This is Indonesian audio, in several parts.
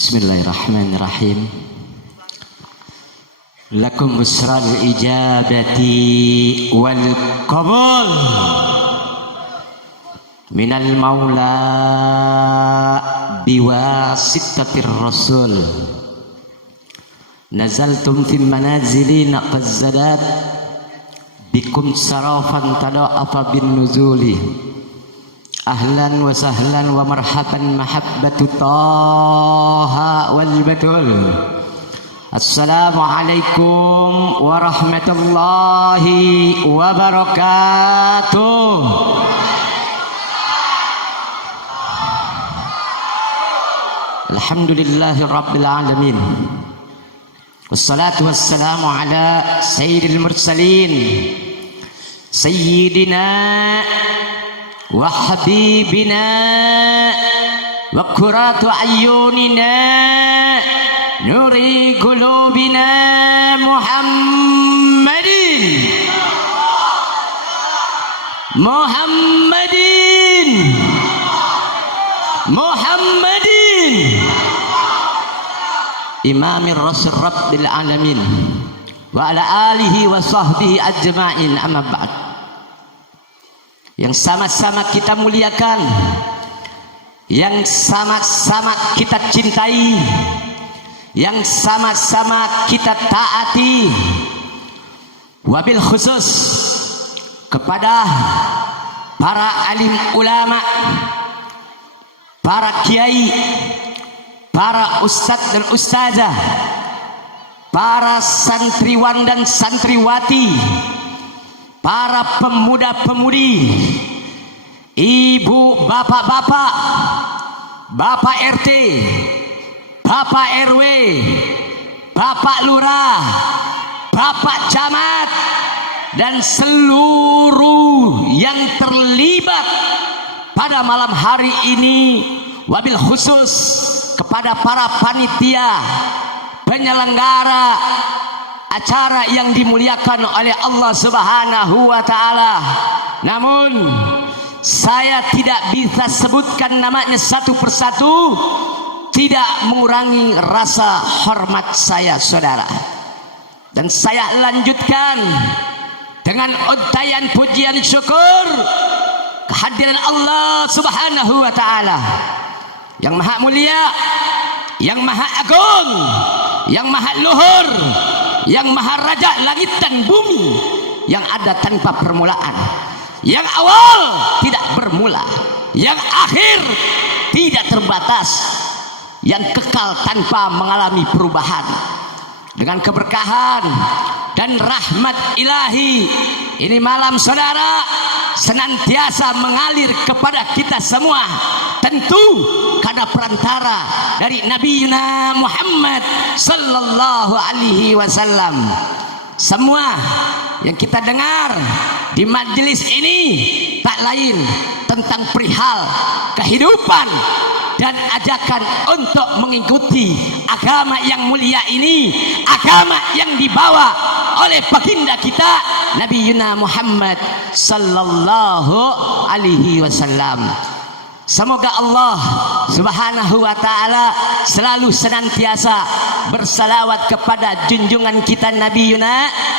Bismillahirrahmanirrahim. Lakum busral ijabati wal qabul minal maula biwasitatir rasul. Nazaltum fi manazilina qazzadat bikum sarafan tada'afa bin nuzuli. Ahlan wa sahlan wa marhaban mahabbatu taha wal batul. Assalamualaikum warahmatullahi wabarakatuh. Alhamdulillahi rabbil alamin. Wassalatu wassalamu ala sayyidil mursalin sayyidina wa habibina wa qurratu ayyunina nuri qulubina Muhammadin imamir rasul rabbil alamin wa ala alihi wa sahbihi ajma'in, amma ba'd. Yang sama-sama kita muliakan, yang sama-sama kita cintai, yang sama-sama kita taati, wabil khusus kepada para alim ulama, para kiai, para ustadz dan ustazah, para santriwan dan santriwati, para pemuda-pemudi, ibu, bapak-bapak, bapak RT, bapak RW, bapak lurah, bapak camat, dan seluruh yang terlibat pada malam hari ini, wabil khusus kepada para panitia penyelenggara acara yang dimuliakan oleh Allah Subhanahu wa ta'ala. Namun saya tidak bisa sebutkan namanya satu persatu, tidak mengurangi rasa hormat saya, saudara. Dan saya lanjutkan dengan untayan pujian syukur kehadiran Allah Subhanahu wa ta'ala yang maha mulia, yang maha agung, yang maha luhur, yang maha raja langit dan bumi, yang ada tanpa permulaan, yang awal tidak bermula, yang akhir tidak terbatas, yang kekal tanpa mengalami perubahan. Dengan keberkahan dan rahmat ilahi, ini malam saudara senantiasa mengalir kepada kita semua, tentu karena perantara dari Nabi Muhammad sallallahu alaihi wasallam. Semua yang kita dengar di majelis ini tak lain tentang perihal kehidupan dan ajakan untuk mengikuti agama yang mulia ini, agama yang dibawa oleh baginda kita Nabi Muhammad sallallahu alaihi wasallam. Semoga Allah Subhanahu wa ta'ala selalu senantiasa bersalawat kepada junjungan kita Nabi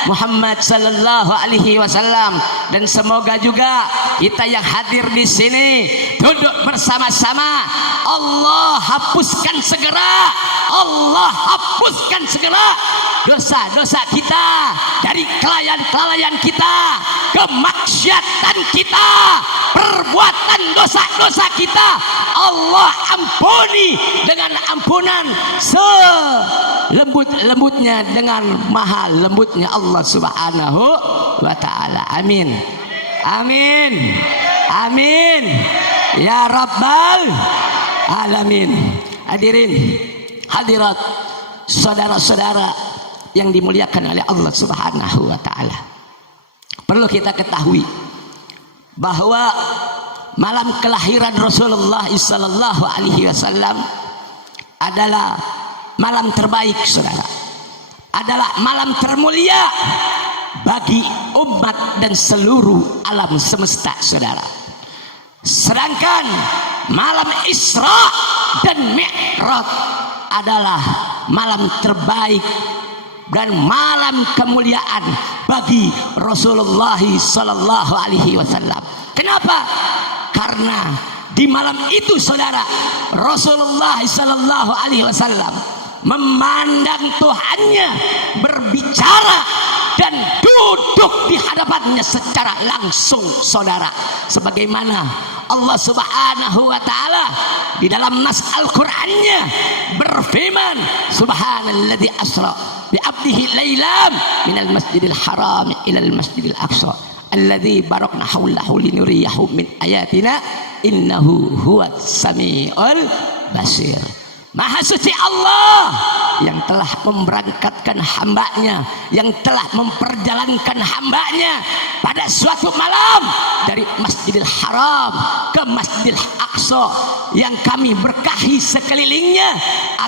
Muhammad sallallahu alaihi wasallam, dan semoga juga kita yang hadir di sini duduk bersama-sama Allah hapuskan segera dosa-dosa kita, dari kelalaian kita, kemaksiatan kita, perbuatan dosa-dosa kita, Allah ampuni dengan ampunan selembut-lembutnya, dengan maha lembutnya Allah Subhanahu wa ta'ala. Amin, amin, amin ya rabbal alamin. Hadirin hadirat, saudara-saudara yang dimuliakan oleh Allah Subhanahu wa ta'ala, perlu kita ketahui bahwa malam kelahiran Rasulullah sallallahu alaihi wasallam adalah malam terbaik, saudara, adalah malam termulia bagi umat dan seluruh alam semesta, saudara. Sedangkan malam Isra dan Mi'raj adalah malam terbaik dan malam kemuliaan bagi Rasulullah sallallahu alaihi wasallam. Kenapa? Karena di malam itu saudara, Rasulullah sallallahu alaihi wasallam memandang Tuhannya, berbicara dan duduk di hadapannya secara langsung saudara, sebagaimana Allah Subhanahu wa taala di dalam nas Al-Qur'annya berfirman, subhanalladzi asra bi 'abdihi lailan minal masjidil haram ilal masjidil aqsa alladzi barakna haulahu linuriyahu min ayatina innahu huwas samiul basir. Maha suci Allah yang telah memberangkatkan hambanya, yang telah memperjalankan hambanya pada suatu malam dari Masjidil Haram ke Masjidil Aqsa yang kami berkahi sekelilingnya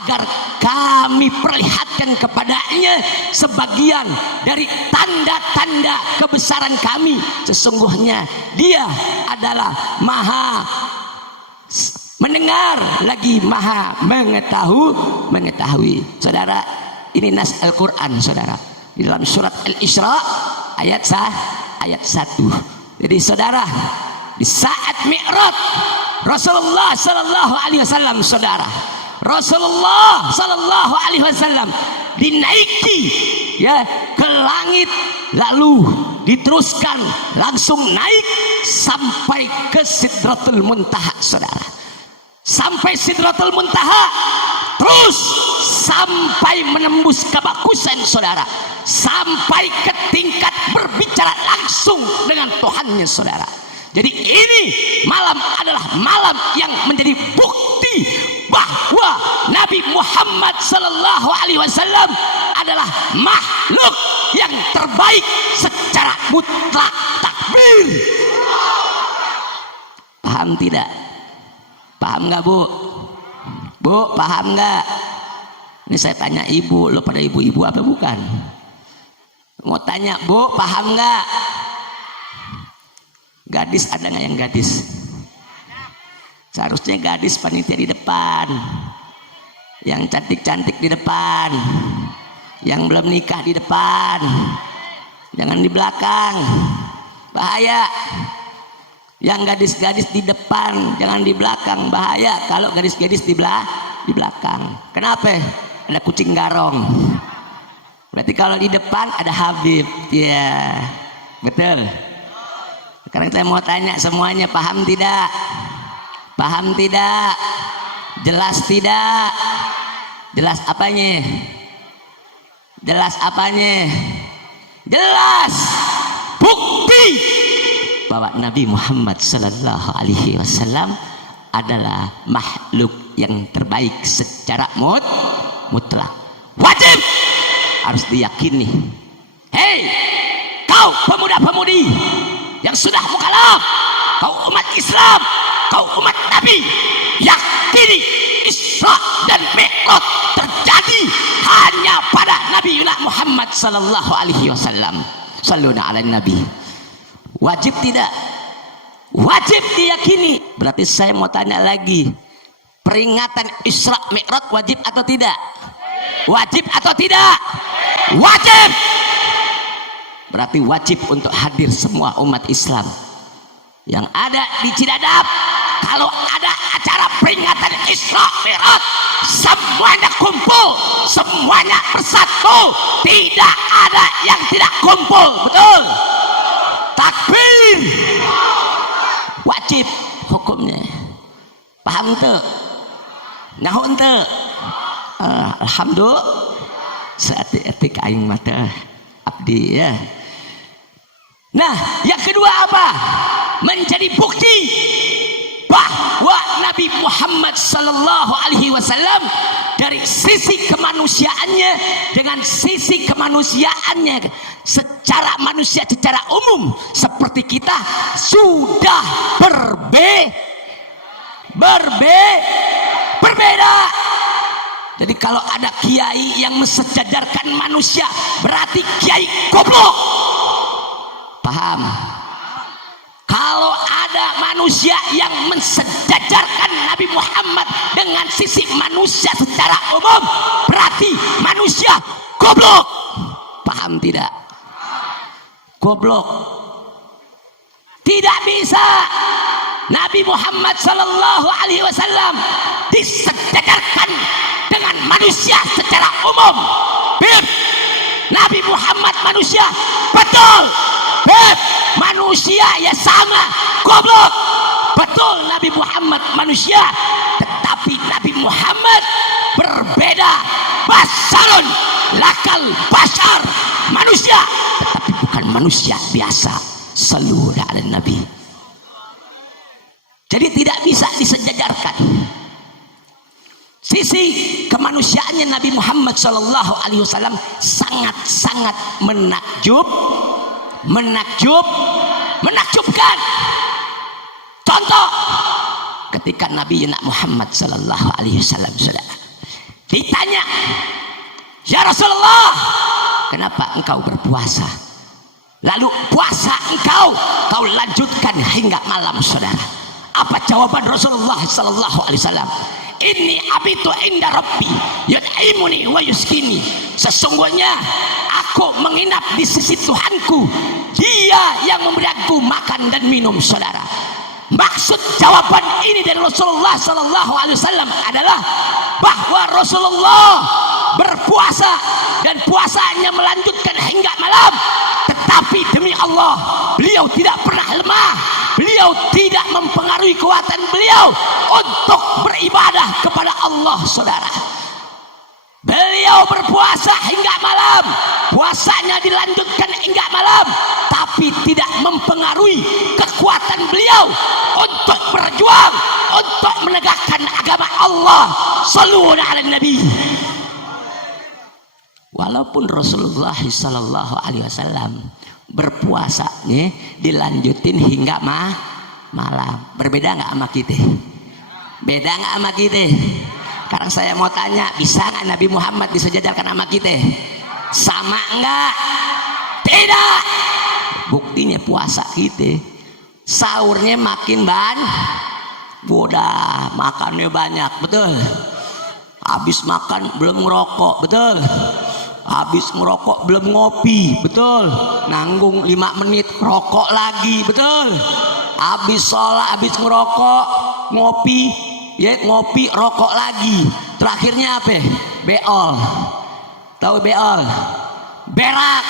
agar kami perlihatkan kepadanya sebagian dari tanda-tanda kebesaran kami. Sesungguhnya dia adalah maha mendengar lagi maha mengetahui. Saudara, ini nas Al-Quran saudara, di dalam surat Al-Isra ayat 1. Jadi saudara, di saat Mi'raj Rasulullah sallallahu alaihi wasallam saudara, Rasulullah sallallahu alaihi wasallam dinaiki ya ke langit, lalu diteruskan langsung naik sampai ke Sidratul Muntaha saudara, sampai Sidratul Muntaha, terus sampai menembus kebakusan saudara, sampai ke tingkat berbicara langsung dengan Tuhannya saudara. Jadi ini malam adalah malam yang menjadi bukti bahwa Nabi Muhammad sallallahu alaihi wasallam adalah makhluk yang terbaik secara mutlak. Takbir. Paham tidak? Paham nggak bu? Bu paham nggak? Ini saya tanya ibu, lo pada ibu-ibu apa bukan? Mau tanya bu, paham nggak? Gadis ada nggak yang gadis? Seharusnya gadis panitia di depan, yang cantik-cantik di depan, yang belum nikah di depan, jangan di belakang, bahaya. Yang gadis-gadis di depan, jangan di belakang, bahaya kalau gadis-gadis di belakang. Kenapa? Ada kucing garong. Berarti kalau di depan ada Habib. Ya, betul. Sekarang saya mau tanya semuanya, paham tidak? Paham tidak? Jelas tidak? Jelas apanya? Jelas apanya? Jelas bukti bahwa Nabi Muhammad sallallahu alaihi wasallam adalah makhluk yang terbaik secara mutlak. Wajib harus diyakini. Hei, kau pemuda-pemudi yang sudah mukallaf, kau umat Islam, kau umat Nabi, yakini Isra dan Mi'raj terjadi hanya pada Nabi Muhammad sallallahu alaihi wasallam. Shalluna ala nabi. Wajib tidak? Wajib diyakini. Berarti saya mau tanya lagi, peringatan Isra Mi'raj wajib atau tidak? Wajib atau tidak? Wajib. Berarti wajib untuk hadir semua umat Islam yang ada di Cidadap. Kalau ada acara peringatan Isra Mi'raj, semuanya kumpul, semuanya bersatu, tidak ada yang tidak kumpul. Betul? Takbir. Wajib hukumnya. Paham tuh? Nahun tuh? Alhamdulillah. Seetik aing mata abdi ya. Nah, yang kedua apa? Menjadi bukti bahwa Nabi Muhammad sallallahu alaihi wasallam dari sisi kemanusiaannya dengan sisi kemanusiaannya secara manusia secara umum seperti kita sudah berbeda. Jadi kalau ada kiai yang mensejajarkan manusia, berarti kiai goblok. Paham? Kalau ada manusia yang mensejajarkan Nabi Muhammad dengan sisi manusia secara umum, berarti manusia goblok. Paham tidak? Goblok. Tidak bisa Nabi Muhammad sallallahu alaihi wasallam disejajarkan dengan manusia secara umum. Beb, Nabi Muhammad manusia, betul. Beb, manusia ya sama, goblok. Betul Nabi Muhammad manusia, tetapi Nabi Muhammad berbeda. Basarun lakal basar, manusia tetapi bukan manusia biasa. Sallu ala Nabi. Jadi tidak bisa disejajarkan. Sisi kemanusiaannya Nabi Muhammad sallallahu alaihi wasallam sangat-sangat menakjubkan. Contoh, ketika Nabi Muhammad sallallahu alaihi wasallam ditanya, "Ya Rasulullah, kenapa engkau berpuasa? Lalu puasa kau lanjutkan hingga malam, saudara." Apa jawaban Rasulullah sallallahu alaihi wasallam? "Inni abitu inda Rabbi yut'imuni wa yuskini." Sesungguhnya aku menginap di sisi Tuhanku, Dia yang memberi aku makan dan minum, saudara. Maksud jawaban ini dari Rasulullah sallallahu alaihi wasallam adalah bahwa Rasulullah berpuasa dan puasanya melanjutkan hingga malam, tetapi demi Allah beliau tidak pernah lemah. Beliau tidak mempengaruhi kekuatan beliau untuk beribadah kepada Allah, saudara. Beliau berpuasa hingga malam, puasanya dilanjutkan hingga malam, tapi tidak mempengaruhi kekuatan beliau untuk berjuang, untuk menegakkan agama Allah. Sallu ala Nabi. Walaupun Rasulullah sallallahu alaihi wasallam berpuasanya dilanjutin hingga malam, berbeda nggak sama kita? Beda nggak sama kita? Sekarang saya mau tanya, bisa nggak Nabi Muhammad disejajarkan sama kita? Sama enggak? Tidak. Buktinya puasa kita, sahurnya makin bodah, makannya banyak, betul. Habis makan belum ngerokok, betul. Habis ngerokok belum ngopi, betul. Nanggung 5 menit rokok lagi, betul. Habis sholat, habis ngerokok, ngopi, ya ngopi, rokok lagi. Terakhirnya apa? Beol. Tahu beol? Berak.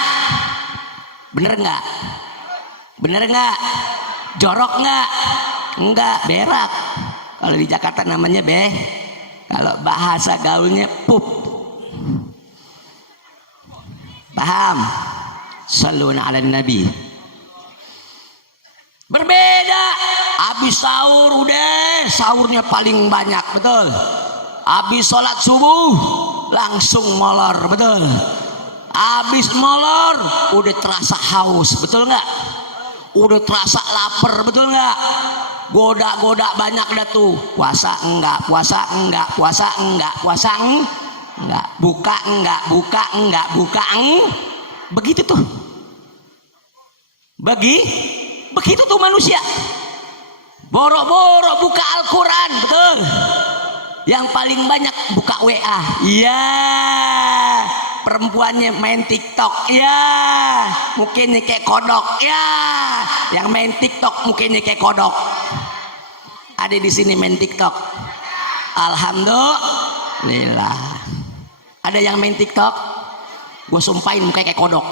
Bener nggak? Bener nggak? Jorok nggak? Enggak, berak. Kalau di Jakarta namanya kalau bahasa gaulnya pup. Paham? Sallu ala Nabi. Berbeda. Habis sahur udah, sahurnya paling banyak, betul. Habis sholat subuh langsung molor, betul. Habis molor udah terasa haus, betul nggak? Udah terasa lapar, betul nggak? Goda-goda banyak dah tuh. Puasa enggak, puasa enggak, puasa enggak, puasa enggak, buka enggak, buka enggak, buka begitu tuh. Begitu tuh manusia. Boro-boro buka Al-Quran, betul. Yang paling banyak buka WA. Iya. Perempuannya main TikTok. Iya. Mukanya kayak kodok. Iya. Yang main TikTok mukanya kayak kodok. Ada di sini main TikTok. Alhamdulillah. Ada yang main TikTok? Gue sumpahin mukanya kayak kodok.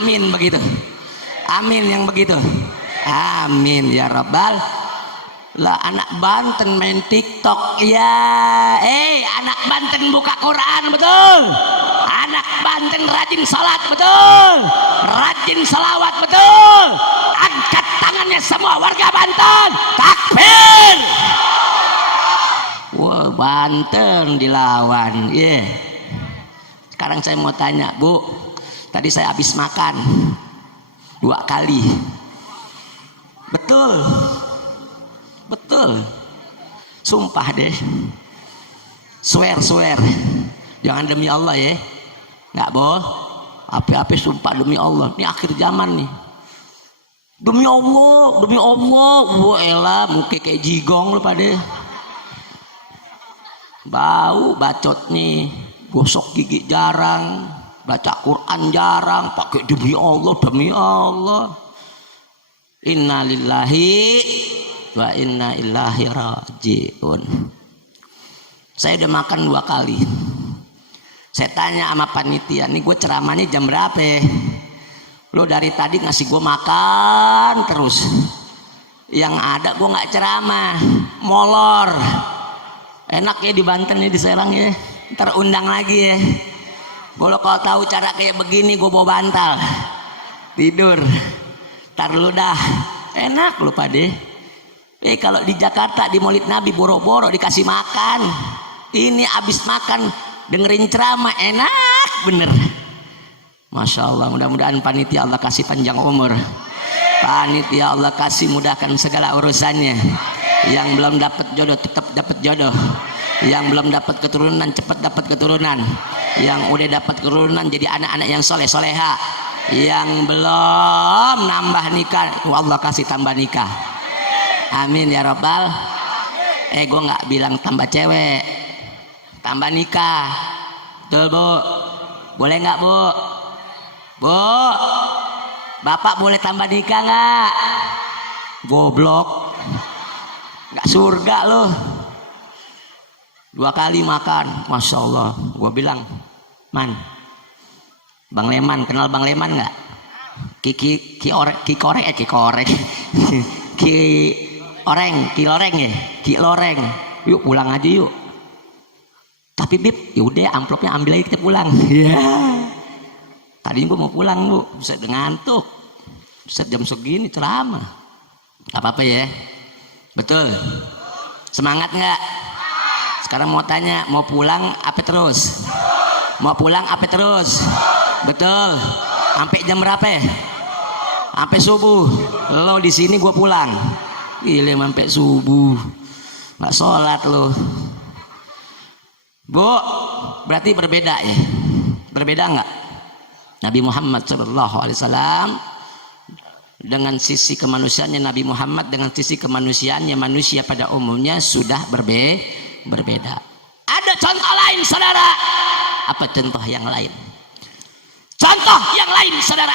Amin begitu. Amin yang begitu. Amin ya Rabbal. Lah anak Banten main TikTok. Ya, anak Banten buka Quran, betul. Anak Banten rajin salat, betul. Rajin salawat, betul. Angkat tangannya semua warga Banten. Takbir. Wah, Banten dilawan. Yeah. Sekarang saya mau tanya, Bu. Tadi saya habis makan 2 kali. Betul. Betul. Sumpah deh. Swear. Jangan demi Allah ya. Nggak boh. Api-api sumpah demi Allah. Ini akhir zaman nih. Demi Allah, wah elah muka kayak jigong lu pada. Bau bacotnya, gosok gigi jarang, baca Quran jarang, pakai demi Allah. Inna lillahi wa inna ilaihi rajiun. Saya udah makan 2 kali. Saya tanya sama panitia, nih gue ceramahnya jam berapa? Lo dari tadi ngasih gue makan terus. Yang ada gue nggak ceramah, molor. Enak ya di Banten ya, di Serang ya. Ntar undang lagi ya. Gue kalau tahu cara kayak begini gue bawa bantal. Tidur. Ntar lu dah. Enak lu pade. Kalau di Jakarta di Maulid Nabi boro-boro dikasih makan. Ini abis makan dengerin ceramah enak bener. Masya Allah, mudah-mudahan panitia Allah kasih panjang umur, panitia Allah kasih mudahkan segala urusannya. Yang belum dapat jodoh tetap dapat jodoh, yang belum dapat keturunan cepat dapat keturunan, yang udah dapat keturunan jadi anak-anak yang soleh soleha, yang belum nambah nikah Allah kasih tambah nikah, amin ya robbal. Gue nggak bilang tambah cewek, tambah nikah, betul bu? Boleh nggak bu? Bu, bapak boleh tambah nikah nggak? Goblok, nggak surga loh. 2 kali makan, masya Allah. Gue bilang, man, Bang Leman, kenal Bang Leman nggak? Ki Loreng. Yuk pulang aja yuk. Tapi Bib, yaudah amplopnya ambil aja kita pulang. Tadi gue mau pulang bu, bisa ngantuk. Bisa jam segini ceramah. Gak apa-apa ya. Betul. Semangat nggak? Sekarang mau tanya, mau pulang apa terus? Mau pulang apa terus? Betul. Sampai jam berapa? Sampai subuh. Lo di sini gue pulang. Gile sampai subuh. Nggak sholat lo. Bu, berarti berbeda ya? Berbeda nggak? Nabi Muhammad SAW dengan sisi kemanusiaannya, Nabi Muhammad dengan sisi kemanusiaannya manusia pada umumnya sudah berbeda. Ada contoh lain saudara. Apa contoh yang lain? Contoh yang lain saudara,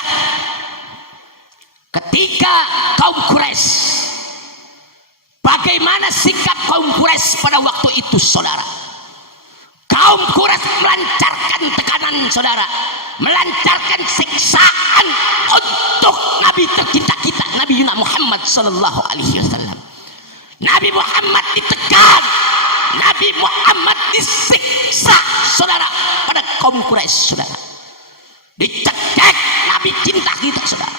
ketika kaum Quraisy, bagaimana sikap kaum Quraisy pada waktu itu saudara? Kaum Quraisy melancarkan tekanan saudara, melancarkan siksaan untuk Nabi tercinta kita, Nabi Muhammad sallallahu alaihi wasallam. Nabi Muhammad ditekan, Nabi Muhammad disiksa saudara pada kaum Quraisy saudara. Dicekek Nabi cinta kita saudara.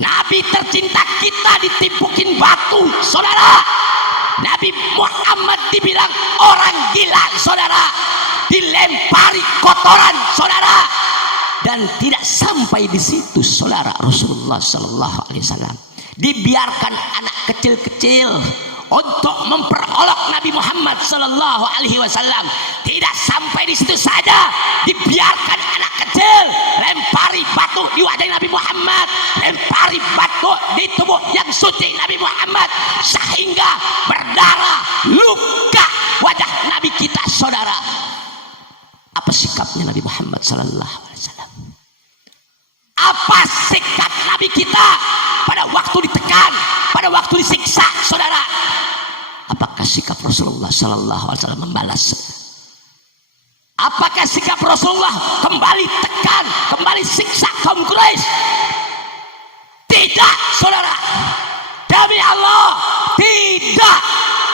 Nabi tercinta kita ditimpukin batu saudara. Nabi Muhammad dibilang orang gila saudara, dilempari kotoran saudara. Dan tidak sampai di situ saudara, Rasulullah sallallahu alaihi wasallam dibiarkan anak kecil-kecil untuk memperolok Nabi Muhammad sallallahu alaihi wasallam. Tidak sampai di situ saja, dibiarkan anak kecil lempari batu di wajah Nabi Muhammad, lempari batu di tubuh yang suci Nabi Muhammad sehingga berdarah luka wajah Nabi kita saudara. Apa sikapnya Nabi Muhammad sallallahu alaihi wasallam? Apa sikap Nabi kita pada waktu ditekan, pada waktu disiksa saudara? Apakah sikap Rasulullah sallallahu alaihi wasallam membalas? Apakah sikap Rasulullah kembali tekan, kembali siksa kaum Quraisy? Tidak saudara, demi Allah tidak.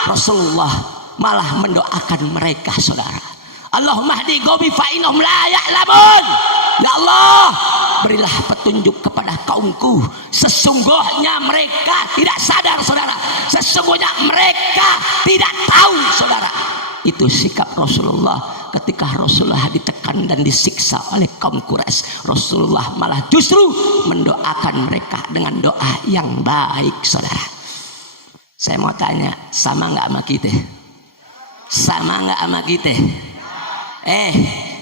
Rasulullah malah mendoakan mereka saudara. Allahumma hdi qaumi fa innahum la ya'lamun. Ya Allah, berilah petunjuk kepada kaumku, sesungguhnya mereka tidak sadar saudara, sesungguhnya mereka tidak tahu saudara. Itu sikap Rasulullah ketika Rasulullah ditekan dan disiksa oleh kaum Quraisy. Rasulullah malah justru mendoakan mereka dengan doa yang baik saudara. Saya mau tanya, sama nggak sama kita? Sama nggak sama kita?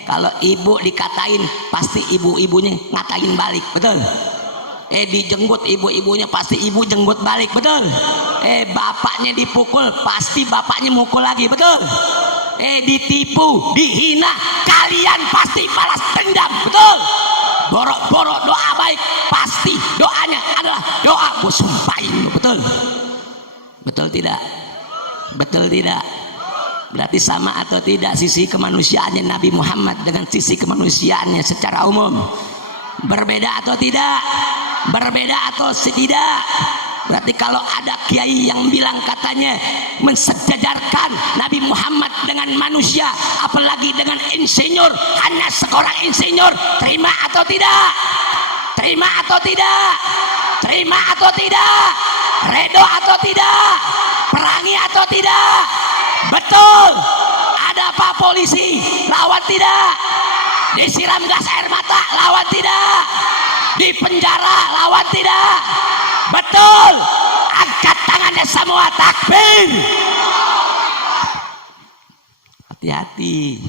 Kalau ibu dikatain pasti ibu-ibunya ngatain balik, betul? Dijenggut ibu-ibunya pasti ibu jenggut balik, betul? Bapaknya dipukul pasti bapaknya mukul lagi, betul? Ditipu, dihina, kalian pasti balas dendam, betul? Borok-borok doa baik pasti doanya adalah doa gue sumpahin, betul? Betul tidak? Betul tidak? Berarti sama atau tidak sisi kemanusiaannya Nabi Muhammad dengan sisi kemanusiaannya secara umum? Berbeda atau tidak? Berbeda atau tidak? Berarti kalau ada kiai yang bilang katanya mensejajarkan Nabi Muhammad dengan manusia, apalagi dengan insinyur, hanya seorang insinyur, terima atau tidak? Terima atau tidak? Terima atau tidak? Redo atau tidak? Perangi atau tidak? Betul. Ada apa polisi? Lawan tidak? Disiram gas air mata? Lawan tidak? Di penjara? Lawan tidak? Betul. Angkat tangannya semua, takbir. Hati-hati,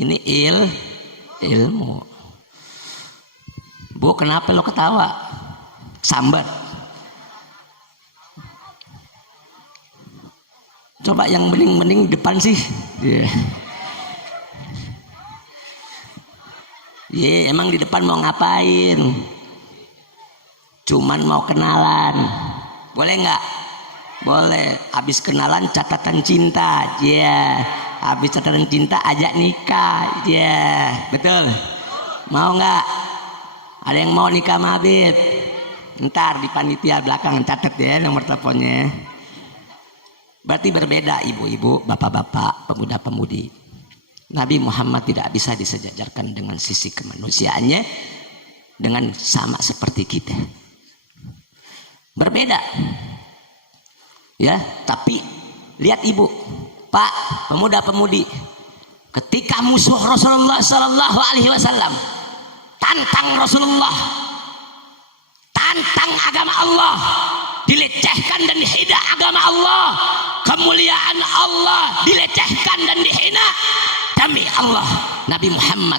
ini ilmu. Bu, kenapa lo ketawa? Sambat. Coba yang bening-bening depan sih. Emang di depan mau ngapain? Cuman mau kenalan. Boleh nggak? Boleh. Habis kenalan catatan cinta. Habis catatan cinta ajak nikah. Betul. Mau nggak? Ada yang mau nikah sama Habib? Ntar di panitia belakang catat ya nomor teleponnya. Berarti berbeda ibu-ibu, bapak-bapak, pemuda-pemudi. Nabi Muhammad tidak bisa disejajarkan dengan sisi kemanusiaannya dengan sama seperti kita. Berbeda. Ya, tapi lihat ibu, Pak, pemuda-pemudi, ketika musuh Rasulullah sallallahu alaihi wasallam tantang Rasulullah, tantang agama Allah, dilecehkan dan dihina agama Allah, kemuliaan Allah dilecehkan dan dihina, demi Allah Nabi Muhammad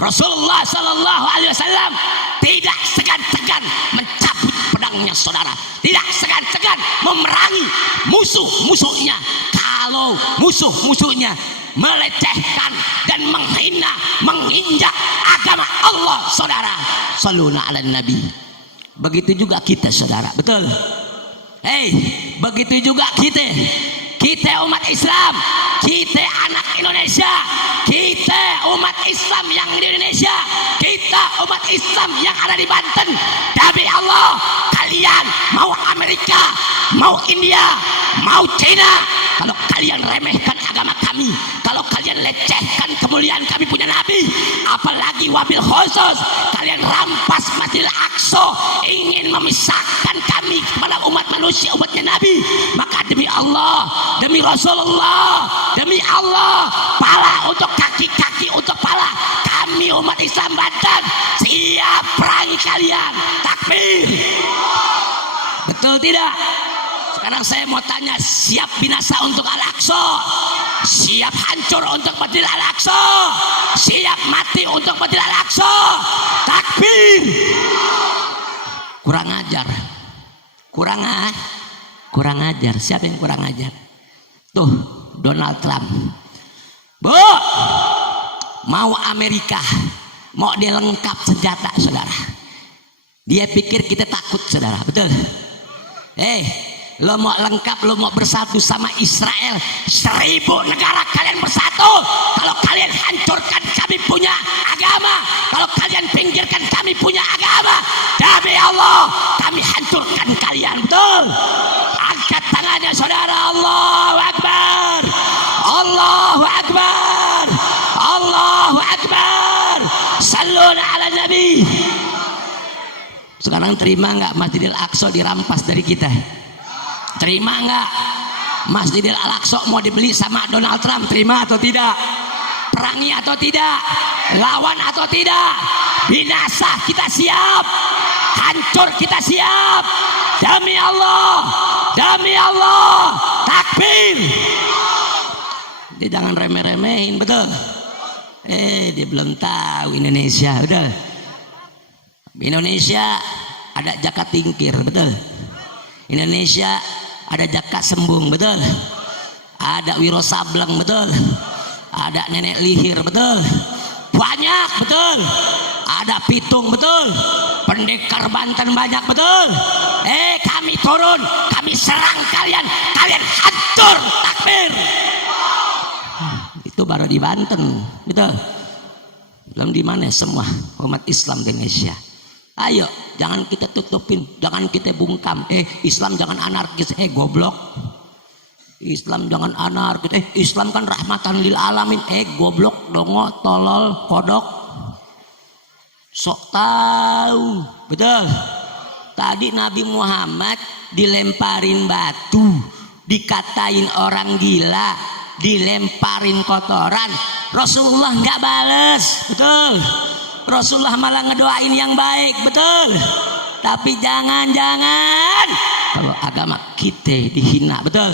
Rasulullah sallallahu alaihi wasallam tidak segan-segan mencabut pedangnya saudara, tidak segan-segan memerangi musuh-musuhnya kalau musuh-musuhnya melecehkan dan menghina, menginjak agama Allah saudara. Shallallahu ala nabi. Begitu juga kita saudara, betul? Begitu juga kita umat Islam, kita anak Indonesia, kita umat Islam yang di Indonesia, kita umat Islam yang ada di Banten. Demi Allah, kalian mau Amerika, mau India, mau China, kalau kalian remehkan agama kami, kalau kalian lecehkan kemuliaan kami punya Nabi, apalagi wabil khusus kalian rampas Masjidil Aqsa, ingin memisahkan kami kepada umat manusia, umatnya Nabi, maka demi Allah, demi Rasulullah, demi Allah, pala untuk kaki-kaki untuk pala, kami umat Islam Banten siap perangi kalian. Takbir. Betul tidak? Sekarang saya mau tanya, siap binasa untuk Al-Aqsa? Siap hancur untuk Masjidil Al-Aqsa? Siap mati untuk Masjidil Al-Aqsa? Takbir. Kurang ajar. Kurang ajar. Siapa yang kurang ajar? Tuh, Donald Trump. Bu, mau Amerika, mau dia lengkap senjata saudara. Dia pikir kita takut saudara, betul? Lo mau lengkap, lo mau bersatu sama Israel, 1000 negara kalian bersatu. Kalau kalian hancurkan kami punya agama, kalau kalian pinggirkan kami punya agama, demi Allah kami hancurkan kalian, betul? Angkat tangannya saudara. Allahu Akbar, Allahu Akbar, Allahu Akbar. Sallu ala Nabi. Sekarang terima nggak Masjidil Aqsa dirampas dari kita? Terima nggak? Masjidil Al-Aqsa mau dibeli sama Donald Trump? Terima atau tidak? Perangi atau tidak? Lawan atau tidak? Binasa kita siap, hancur kita siap. Demi Allah, demi Allah. Takbir. Dia jangan remeh-remehin, betul? Dia belum tahu Indonesia, udah. Indonesia ada Jaka Tingkir, betul. Indonesia ada Jaka Sembung, betul. Ada Wiro Sableng, betul. Ada Nenek Lihir, betul. Banyak, betul. Ada Pitung, betul. Pendekar Banten banyak, betul. Kami turun, kami serang kalian, kalian hancur, takbir. Itu baru di Banten, betul. Belum di mana semua umat Islam di Indonesia. Ayo, jangan kita tutupin, jangan kita bungkam. Islam jangan anarkis, goblok. Islam jangan anarkis. Islam kan rahmatan lil alamin. Goblok, dongo, tolol, kodok. Sok tahu, betul. Tadi Nabi Muhammad dilemparin batu, dikatain orang gila, dilemparin kotoran. Rasulullah nggak bales, betul. Rasulullah malah ngedoain yang baik, betul. Tapi jangan-jangan kalau agama kita dihina, betul.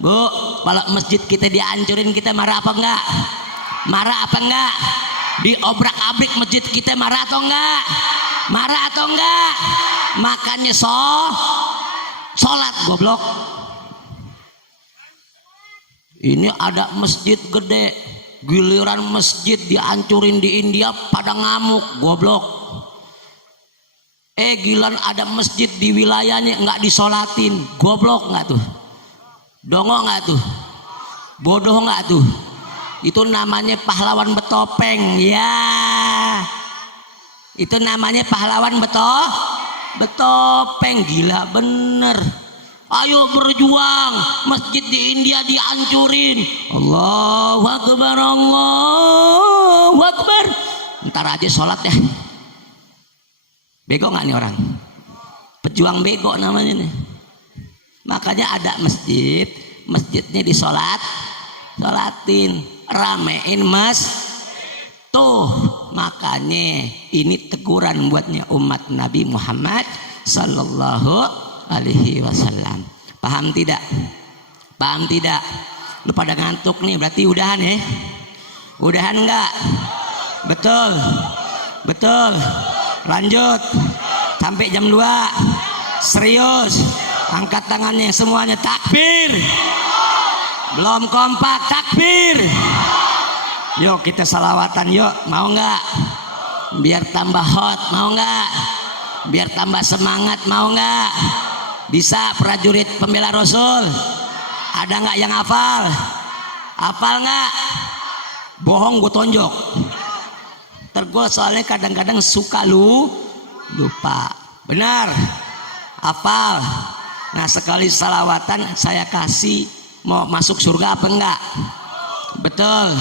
Bu, kalau masjid kita dihancurin, kita marah apa enggak? Marah apa enggak? Diobrak-abrik masjid kita, marah atau enggak? Marah atau enggak? Makanya sholat, goblok. Ini ada masjid gede, giliran masjid dihancurin di India pada ngamuk, goblok. Giliran ada masjid di wilayahnya nggak disolatin, goblok nggak tuh? Dongo nggak tuh? Bodoh nggak tuh? Itu namanya pahlawan betopeng, ya. Itu namanya pahlawan betopeng, gila bener. Ayo berjuang, masjid di India dihancurin. Allahu Akbar, Allahu Akbar. Ntar aja sholat ya. Bego nggak nih orang? Pejuang bego namanya nih. Makanya ada masjid, masjidnya sholatin, ramein tuh. Makanya ini teguran buatnya umat Nabi Muhammad sallallahu alaihi wasallam. Paham tidak? Paham tidak? Lu pada ngantuk nih, berarti udahan ya? Udahan enggak? Betul. Betul. Lanjut sampai jam 2. Serius. Angkat tangannya semuanya, takbir. Belum kompak, takbir. Yuk kita salawatan yuk, mau enggak? Biar tambah hot, mau enggak? Biar tambah semangat, mau enggak? Bisa prajurit pembela Rasul? Ada nggak yang hafal? Hafal nggak? Bohong gue tonjok. Terus soalnya kadang-kadang suka lupa. Benar? Hafal? Nah sekali salawatan saya kasih, mau masuk surga apa enggak? Betul.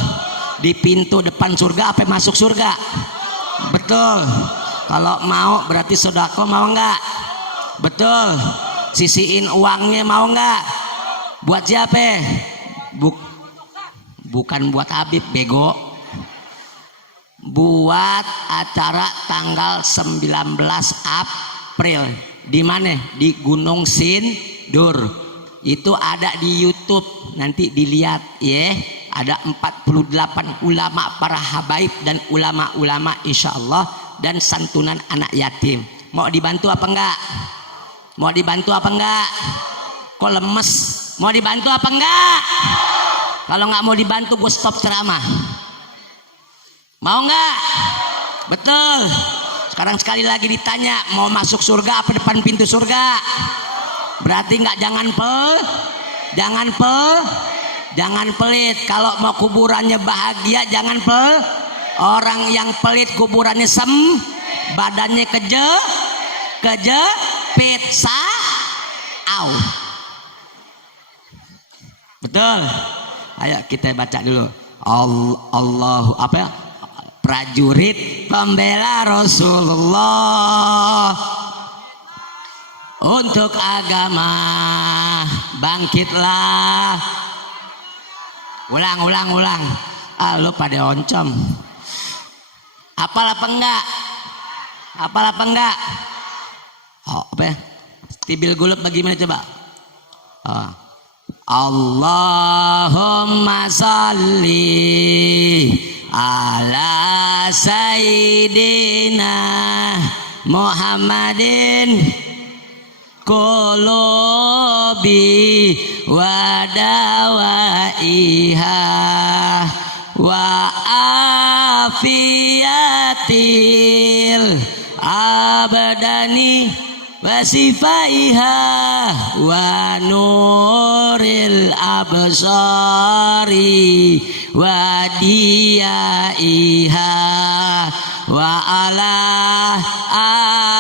Di pintu depan surga apa masuk surga? Betul. Kalau mau berarti sodako, mau enggak? Betul. Sisiin uangnya, mau enggak? Buat siapa? Bukan buat Habib, bego. Buat acara tanggal 19 April. Di mana? Di Gunung Sindur. Itu ada di YouTube, nanti dilihat ya. Ada 48 ulama para habaib dan ulama-ulama insyaallah, dan santunan anak yatim. Mau dibantu apa enggak? Mau dibantu apa enggak? Kok lemes? Mau dibantu apa enggak? Kalau nggak mau dibantu gue stop ceramah. Mau enggak? Betul. Sekarang sekali lagi ditanya, mau masuk surga apa depan pintu surga? Berarti nggak, jangan pelit. Kalau mau kuburannya bahagia, jangan pelit. Orang yang pelit kuburannya badannya kejepit, au. Betul. Ayo kita baca dulu. Allahu apa ya? Prajurit pembela Rasulullah, untuk agama bangkitlah. Ulang. Lo pada oncom. Hafal apa enggak? Oh, apa ya? Tibil gulub bagaimana coba? Oh. Allahumma salli ala sayyidina Muhammadin qulubi wa dawaiha wa afiyatil abadani wasifaiha wa nuril absari wa diyaiha wa ala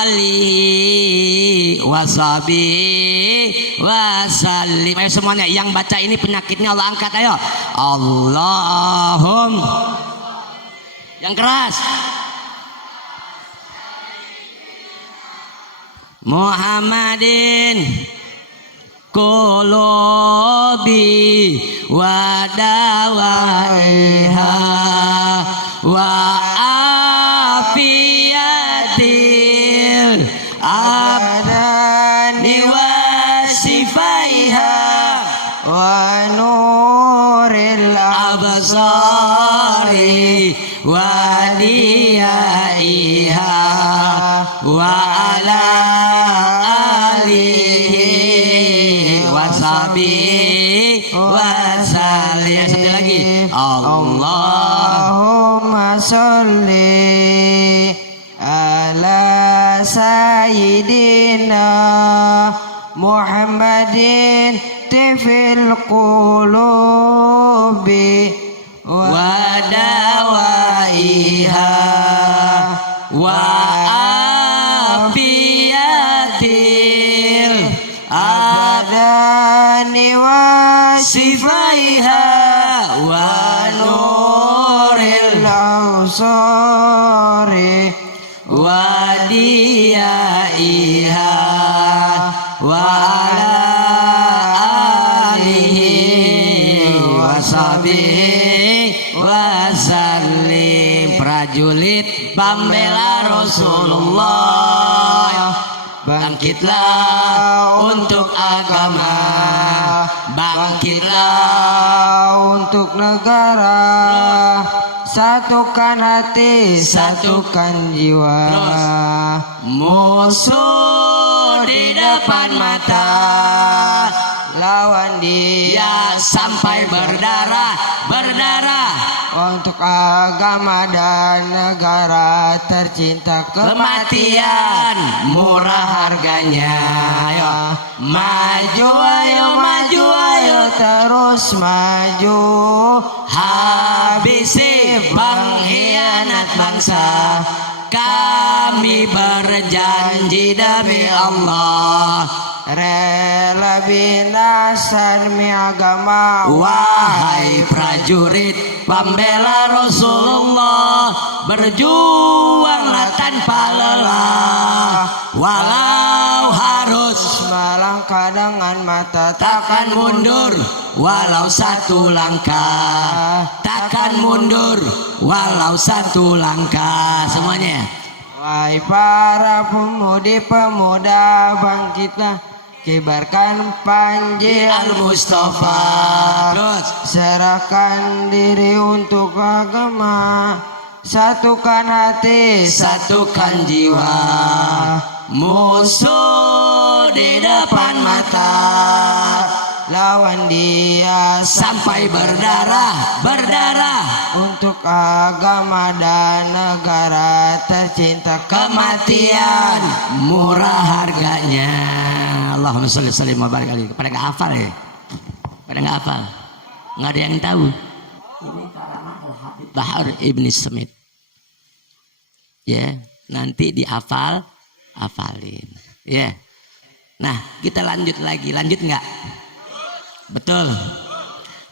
alihi wasabi wasallim. Ayo semuanya yang baca ini penyakitnya Allah angkat, ayo. Allahum, yang keras. Muhammadin qulubi wa dawaiha wa afiyatil abdani wa sifaiha wa nuril absari wa diyaiha wa ala alihi wasabi wasallim. Satu lagi. Allahumma sholli ala sayyidina Muhammadin tifil qulubi wa dawaiha wa afiyatil abadani wa sifaiha wa nuril ausari wa diyaiha wa ala alihi wa sahbihi wa sallim. Prajurit pembela Rasulullah, bangkitlah untuk agama, bangkitlah untuk negara, satukan hati, satukan jiwa. Musuh di depan mata, lawan dia sampai berdarah, berdarah. untuk agama dan negara tercinta. Kematian murah harganya. Ayo maju, ayo maju, ayo terus maju, habisi pengkhianat bangsa. Kami berjanji demi Allah, rela binasa demi agama. wahai prajurit pembela Rasulullah, berjuanglah tanpa lelah, walau harus melangkah dengan mata takkan mundur, walau satu langkah, takkan mundur, walau satu langkah. Semuanya. Wahai para pemudi-pemuda, bangkitlah, kibarkan panji Al-Mustafa. Terus. serahkan diri untuk agama, satukan hati, Satukan jiwa, musuh di depan mata, lawan dia sampai berdarah, berdarah. untuk agama dan negara tercinta. Kematian murah harganya. Allahumma sholli sallim wa barik alaihi. Pada nggak hafal ya? Pada nggak hafal? Nggak ada yang tahu. Ini karangan Al-Habib Bahar Ibn Smith. Ya, nanti dihafal, hafalin. Ya. Nah, kita lanjut lagi. Lanjut nggak? Betul.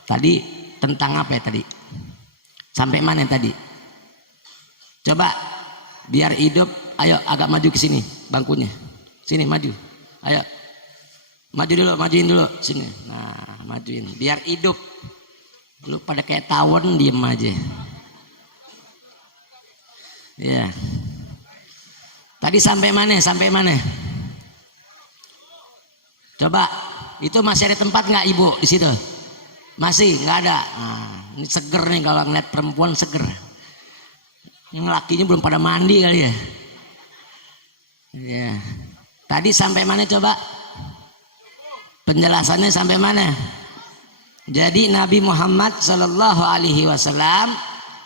Tadi tentang apa ya tadi? Sampai mana tadi? Coba biar hidup. Ayo agak maju ke sini bangkunya. Sini maju. Ayo. Maju dulu, majuin dulu sini. Nah, majuin biar hidup. Lu pada kayak tawon diem aja. Ya. Tadi sampai mana? Sampai mana? Coba, itu masih ada tempat nggak ibu di situ? Masih nggak ada. Nah, ini seger nih kalau ngeliat perempuan seger. Yang lakinya belum pada mandi kali ya. Ya. Tadi sampai mana coba? Penjelasannya sampai mana? Jadi Nabi Muhammad Shallallahu Alaihi Wasallam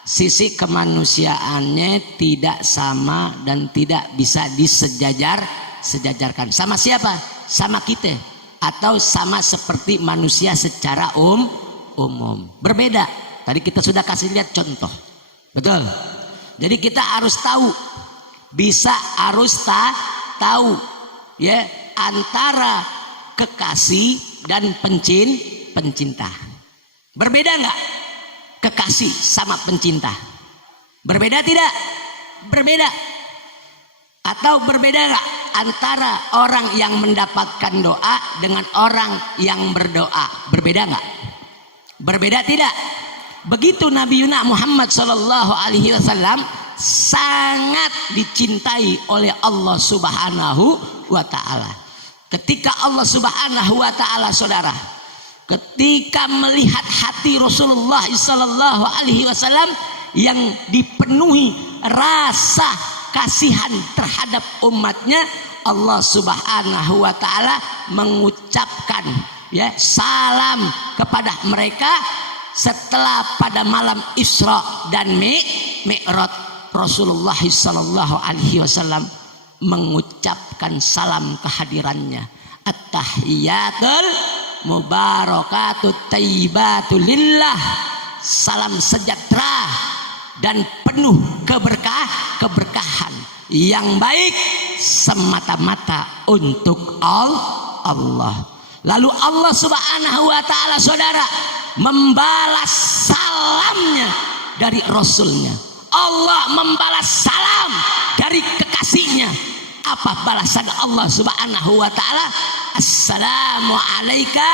sisi kemanusiaannya tidak sama dan tidak bisa disejajarkan. Sama siapa? Sama kita atau sama seperti manusia secara umum. Berbeda. Tadi kita sudah kasih lihat contoh. Betul. Jadi kita harus tahu, harus tahu ya antara kekasih dan pencinta. Berbeda nggak kekasih sama pencinta? Berbeda tidak? Berbeda. Atau berbeda nggak antara orang yang mendapatkan doa dengan orang yang berdoa? Berbeda nggak? Berbeda tidak? Begitu Nabi Muhammad Shallallahu Alaihi Wasallam sangat dicintai oleh Allah Subhanahu wa Ta'ala. Ketika Allah Subhanahu wa Ta'ala, saudara, ketika melihat hati Rasulullah Sallallahu Alaihi Wasallam yang dipenuhi rasa kasihan terhadap umatnya, Allah Subhanahu wa Ta'ala mengucapkan ya salam kepada mereka setelah pada malam Isra dan Mi'raj. Rasulullah Sallallahu Alaihi Wasallam mengucapkan salam kehadirannya, at-tahiyatul mubarakatut thayyibatu lillah, salam sejahtera dan penuh keberkahan yang baik semata-mata untuk Allah. Lalu Allah Subhanahu wa Ta'ala, saudara, membalas salamnya dari Rasulnya. Allah membalas salam dari kekasihnya. Apa balasan Allah Subhanahu wa Ta'ala? Assalamu alayka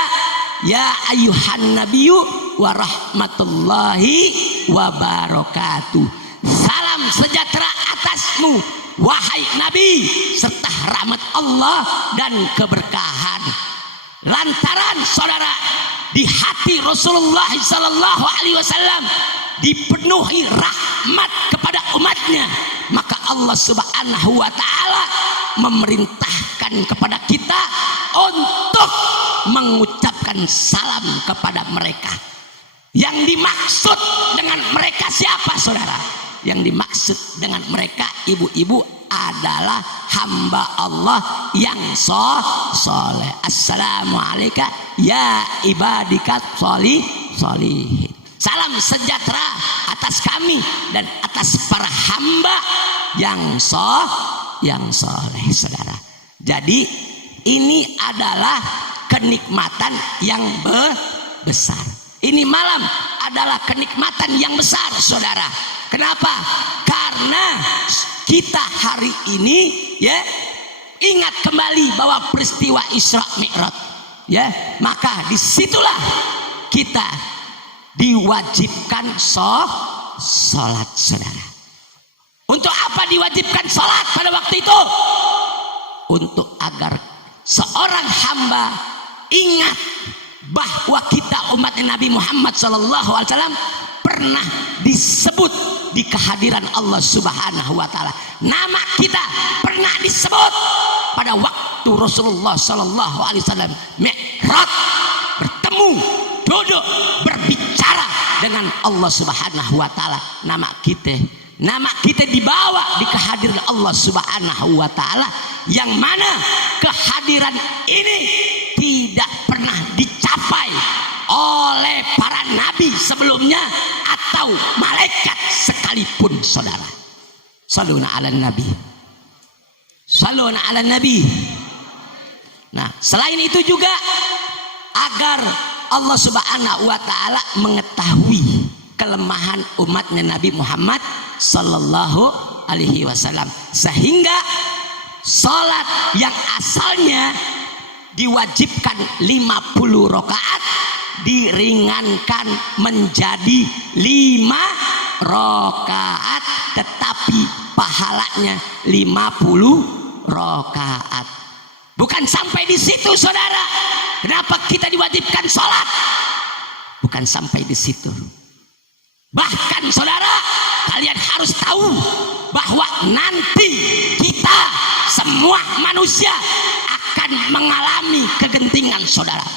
ya ayyuhan nabiyyu wa rahmatullahi wa barakatuh. Salam sejahtera atasmu wahai Nabi, serta rahmat Allah dan keberkahan. Lantaran saudara, di hati Rasulullah Sallallahu Alaihi Wasallam dipenuhi rahmat kepada umatnya, maka Allah Subhanahu wa Ta'ala memerintahkan kepada kita untuk mengucapkan salam kepada mereka. Yang dimaksud dengan mereka siapa, saudara? Yang dimaksud dengan mereka ibu-ibu adalah hamba Allah yang soleh. Assalamualaikum ya ibadikat solihin. Salam sejahtera atas kami dan atas para hamba yang soleh, saudara. Jadi ini adalah kenikmatan yang besar. Ini malam adalah kenikmatan yang besar, saudara. Kenapa? Karena kita hari ini ya ingat kembali bahwa peristiwa Isra Mi'raj, ya, maka disitulah kita diwajibkan sholat, saudara. Untuk apa diwajibkan sholat pada waktu itu? Untuk agar seorang hamba ingat bahwa kita umat Nabi Muhammad SAW pernah disebut di kehadiran Allah Subhanahu wa Ta'ala. Nama kita pernah disebut pada waktu Rasulullah SAW Mi'raj, bertemu, duduk, berbicara dengan Allah Subhanahu wa Ta'ala. Nama kita dibawa di kehadiran Allah Subhanahu wa Ta'ala, yang mana kehadiran ini tidak pernah dicapai oleh para nabi sebelumnya atau malaikat sekalipun, saudara. Saluna ala nabi. Saluna ala nabi. Nah, selain itu juga agar Allah Subhanahu wa Ta'ala mengetahui kelemahan umatnya Nabi Muhammad Sallallahu Alaihi Wasallam, sehingga salat yang asalnya diwajibkan 50 rakaat diringankan menjadi 5 rakaat, tetapi pahalanya 50 rakaat. Bukan sampai di situ, saudara. Kenapa kita diwajibkan salat? Bukan sampai di situ. Bahkan saudara, kalian harus tahu bahwa nanti kita semua manusia akan mengalami kegentingan, saudara.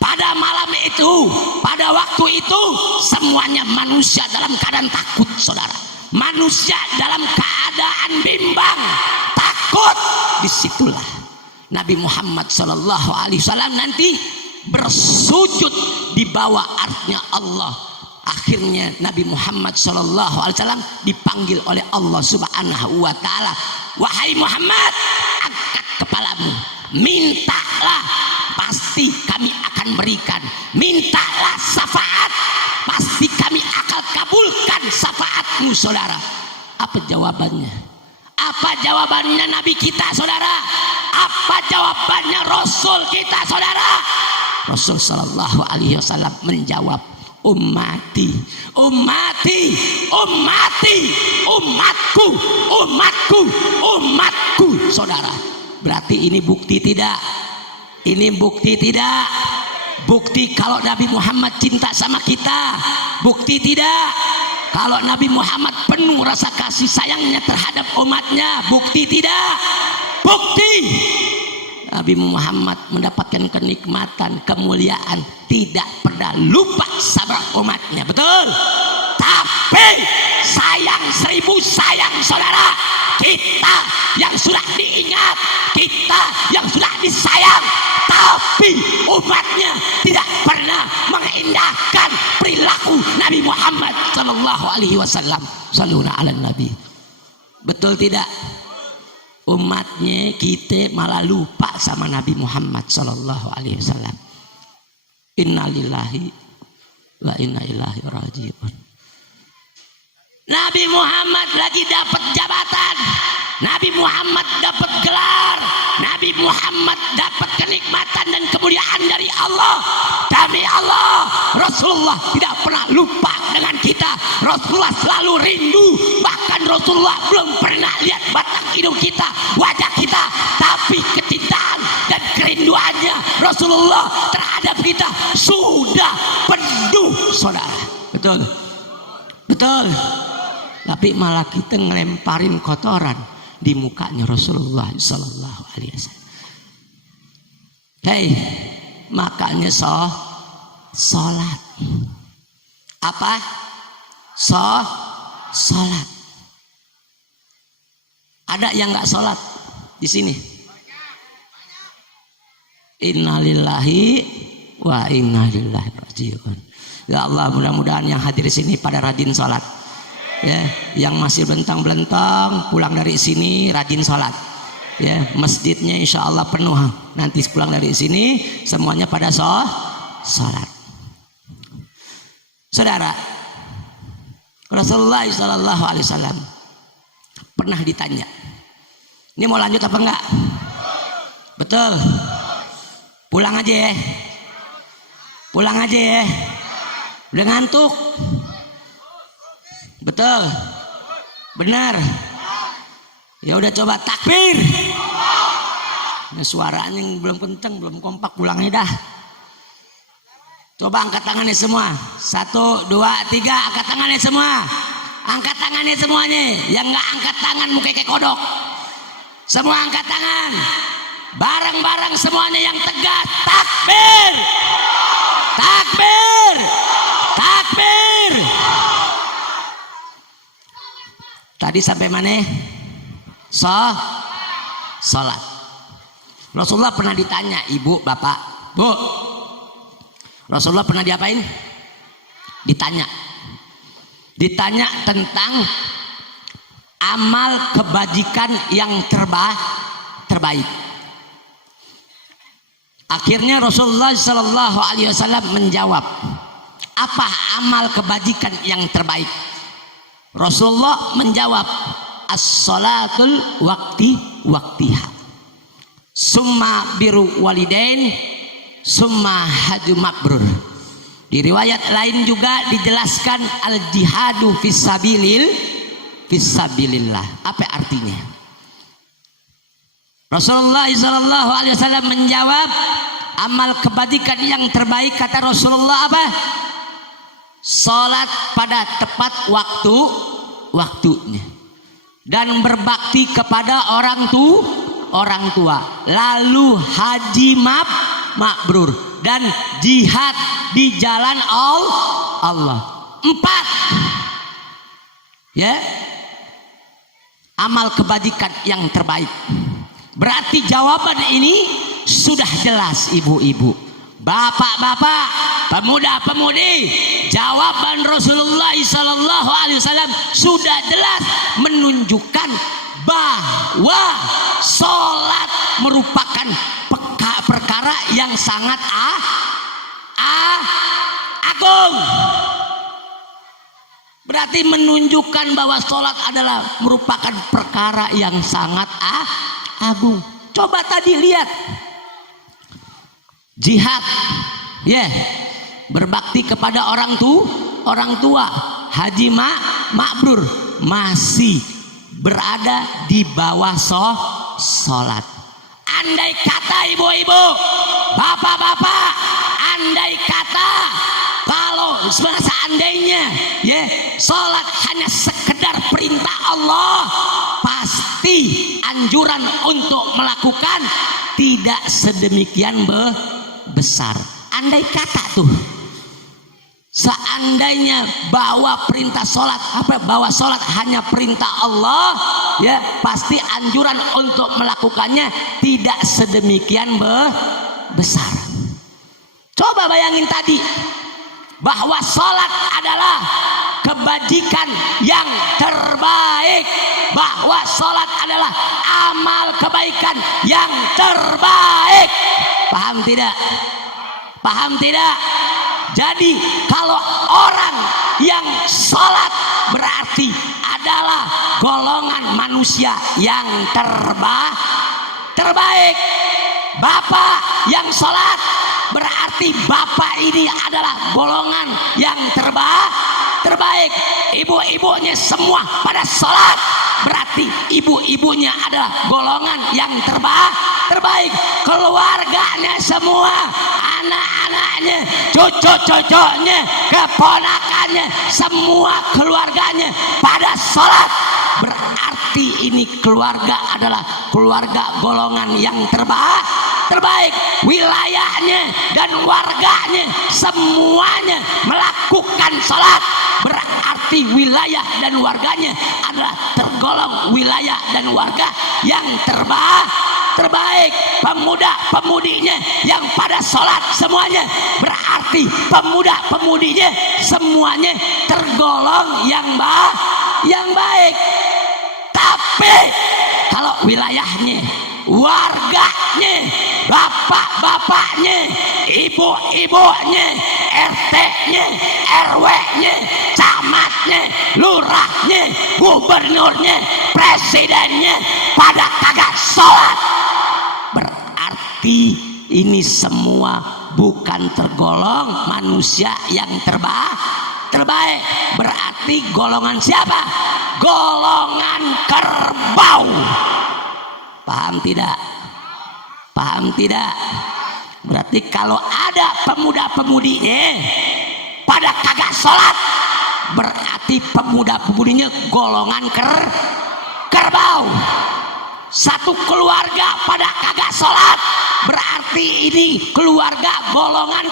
Pada malam itu, pada waktu itu, semuanya manusia dalam keadaan takut, saudara. Manusia dalam keadaan bimbang, takut. Disitulah Nabi Muhammad SAW nanti bersujud di bawah arsy-Nya Allah. Akhirnya Nabi Muhammad SAW dipanggil oleh Allah Subhanahu wa Ta'ala, wahai Muhammad, angkat kepalamu, mintalah, pasti kami akan berikan. Mintalah syafaat, pasti kami akan kabulkan syafaatmu, saudara. Apa jawabannya? Apa jawabannya Nabi kita, saudara? Apa jawabannya Rasul kita, saudara? Rasul sallallahu alaihi wasallam menjawab, ummati, ummati, ummati, umatku, umatku, umatku, saudara. Berarti ini bukti tidak? Ini bukti tidak? Bukti kalau Nabi Muhammad cinta sama kita. Bukti tidak? Kalau Nabi Muhammad penuh rasa kasih sayangnya terhadap umatnya. Bukti tidak? Bukti. Nabi Muhammad mendapatkan kenikmatan, kemuliaan, tidak pernah lupa sama umatnya, betul? Tapi sayang seribu sayang, saudara, kita yang sudah diingat, kita yang sudah disayang, tapi umatnya tidak pernah mengindahkan perilaku Nabi Muhammad sallallahu alaihi wasallam. Sallallahu ala nabi. Betul tidak? Umatnya kita malah lupa sama Nabi Muhammad sallallahu alaihi wasallam. Innalillahi wa inna ilaihi raji'un. Nabi Muhammad lagi dapat jabatan, Nabi Muhammad dapat gelar, Nabi Muhammad dapat kenikmatan dan kemuliaan dari Allah. Demi Allah, Rasulullah tidak pernah lupa dengan kita. Rasulullah selalu rindu, bahkan Rasulullah belum pernah lihat batang hidung kita, wajah kita, tapi kecintaan dan kerinduannya Rasulullah terhadap kita sudah penuh, saudara. Betul? Betul? Tapi malah kita ngelemparin kotoran di mukanya Rasulullah sallallahu alaihi wasallam. Hei, makanya sholat. Apa? Sholat. Ada yang nggak sholat di sini? Innalillahi wa inna ilaihi raji'un. Ya Allah, mudah-mudahan yang hadir di sini pada rajin sholat. Ya, yang masih belentang-belentang pulang dari sini rajin sholat. Ya, masjidnya insya Allah penuh. Nanti pulang dari sini semuanya pada sholat. Saudara, Rasulullah Sallallahu Alaihi Wasallam pernah ditanya, ini mau lanjut apa enggak? Betul. Pulang aja ya. Pulang aja ya. Udah ngantuk. Betul, benar. Ya udah coba takbir. Nah, suaranya yang belum kenceng, belum kompak, pulangnya dah. Coba angkat tangannya semua. 1, 2, 3, angkat tangannya semua. Angkat tangannya semuanya. Yang nggak angkat tangan muka kayak kodok. Semua angkat tangan. Bareng-bareng semuanya yang tegas. Takbir. Takbir. Takbir. Tadi sampai mana? Sholat. Rasulullah pernah ditanya, ibu, bapak, bu, Rasulullah pernah diapain? Ditanya tentang amal kebajikan yang terbaik. Akhirnya Rasulullah Sallallahu Alaihi Wasallam menjawab, apa amal kebajikan yang terbaik? Rasulullah menjawab, as-salatul waktiha, summa biru walidain, summa haju mabrur. Di riwayat lain juga dijelaskan al-jihadu fisabilillah. Apa artinya? Rasulullah sallallahu alaihi wasallam menjawab, amal kebajikan yang terbaik kata Rasulullah apa? Salat pada tepat waktunya dan berbakti kepada orang orang tua, lalu haji mabrur, dan jihad di jalan Allah. 4 ya, amal kebajikan yang terbaik. Berarti jawaban ini sudah jelas, ibu-ibu, bapak-bapak, pemuda-pemudi. Jawaban Rasulullah SAW sudah jelas menunjukkan bahwa sholat merupakan perkara yang sangat agung. Berarti menunjukkan bahwa sholat adalah merupakan perkara yang sangat agung. Coba tadi lihat jihad, berbakti kepada orang tua, haji mabrur, masih berada di bawah sholat. Andai kata ibu-ibu, bapak-bapak, andai kata kalau seandainya sholat hanya sekedar perintah Allah, pasti anjuran untuk melakukan tidak sedemikian besar. Andai kata tuh, seandainya bahwa perintah sholat, bahwa sholat hanya perintah Allah, pasti anjuran untuk melakukannya tidak sedemikian besar. Coba bayangin tadi, bahwa sholat adalah kebajikan yang terbaik, bahwa sholat adalah amal kebaikan yang terbaik. Paham tidak? Paham tidak? Jadi kalau orang yang sholat berarti adalah golongan manusia yang terbaik. Bapak yang sholat berarti bapak ini adalah golongan yang terbaik. Ibu-ibunya semua pada sholat berarti ibu-ibunya adalah golongan yang terbaik. Keluarganya semua, anak-anaknya, cucu-cucunya, keponakannya, semua keluarganya pada sholat, berarti ini keluarga adalah keluarga golongan yang terbaik. Wilayahnya dan warganya semuanya melakukan sholat, berarti wilayah dan warganya adalah tergolong wilayah dan warga yang terbaik. Pemuda-pemudinya yang pada sholat semuanya, berarti pemuda-pemudinya semuanya tergolong yang baik. Tapi kalau wilayahnya, warganya, bapak-bapaknya, ibu-ibunya, RT-nya, RW-nya, camatnya, lurahnya, gubernurnya, presidennya pada kagak sholat, berarti ini semua bukan tergolong manusia yang terbaik. Berarti golongan siapa? Golongan kerbau. Paham tidak? Paham tidak? Berarti kalau ada pemuda-pemudinya pada kagak sholat, berarti pemuda-pemudinya golongan kerbau. Satu keluarga pada kagak sholat, berarti ini keluarga golongan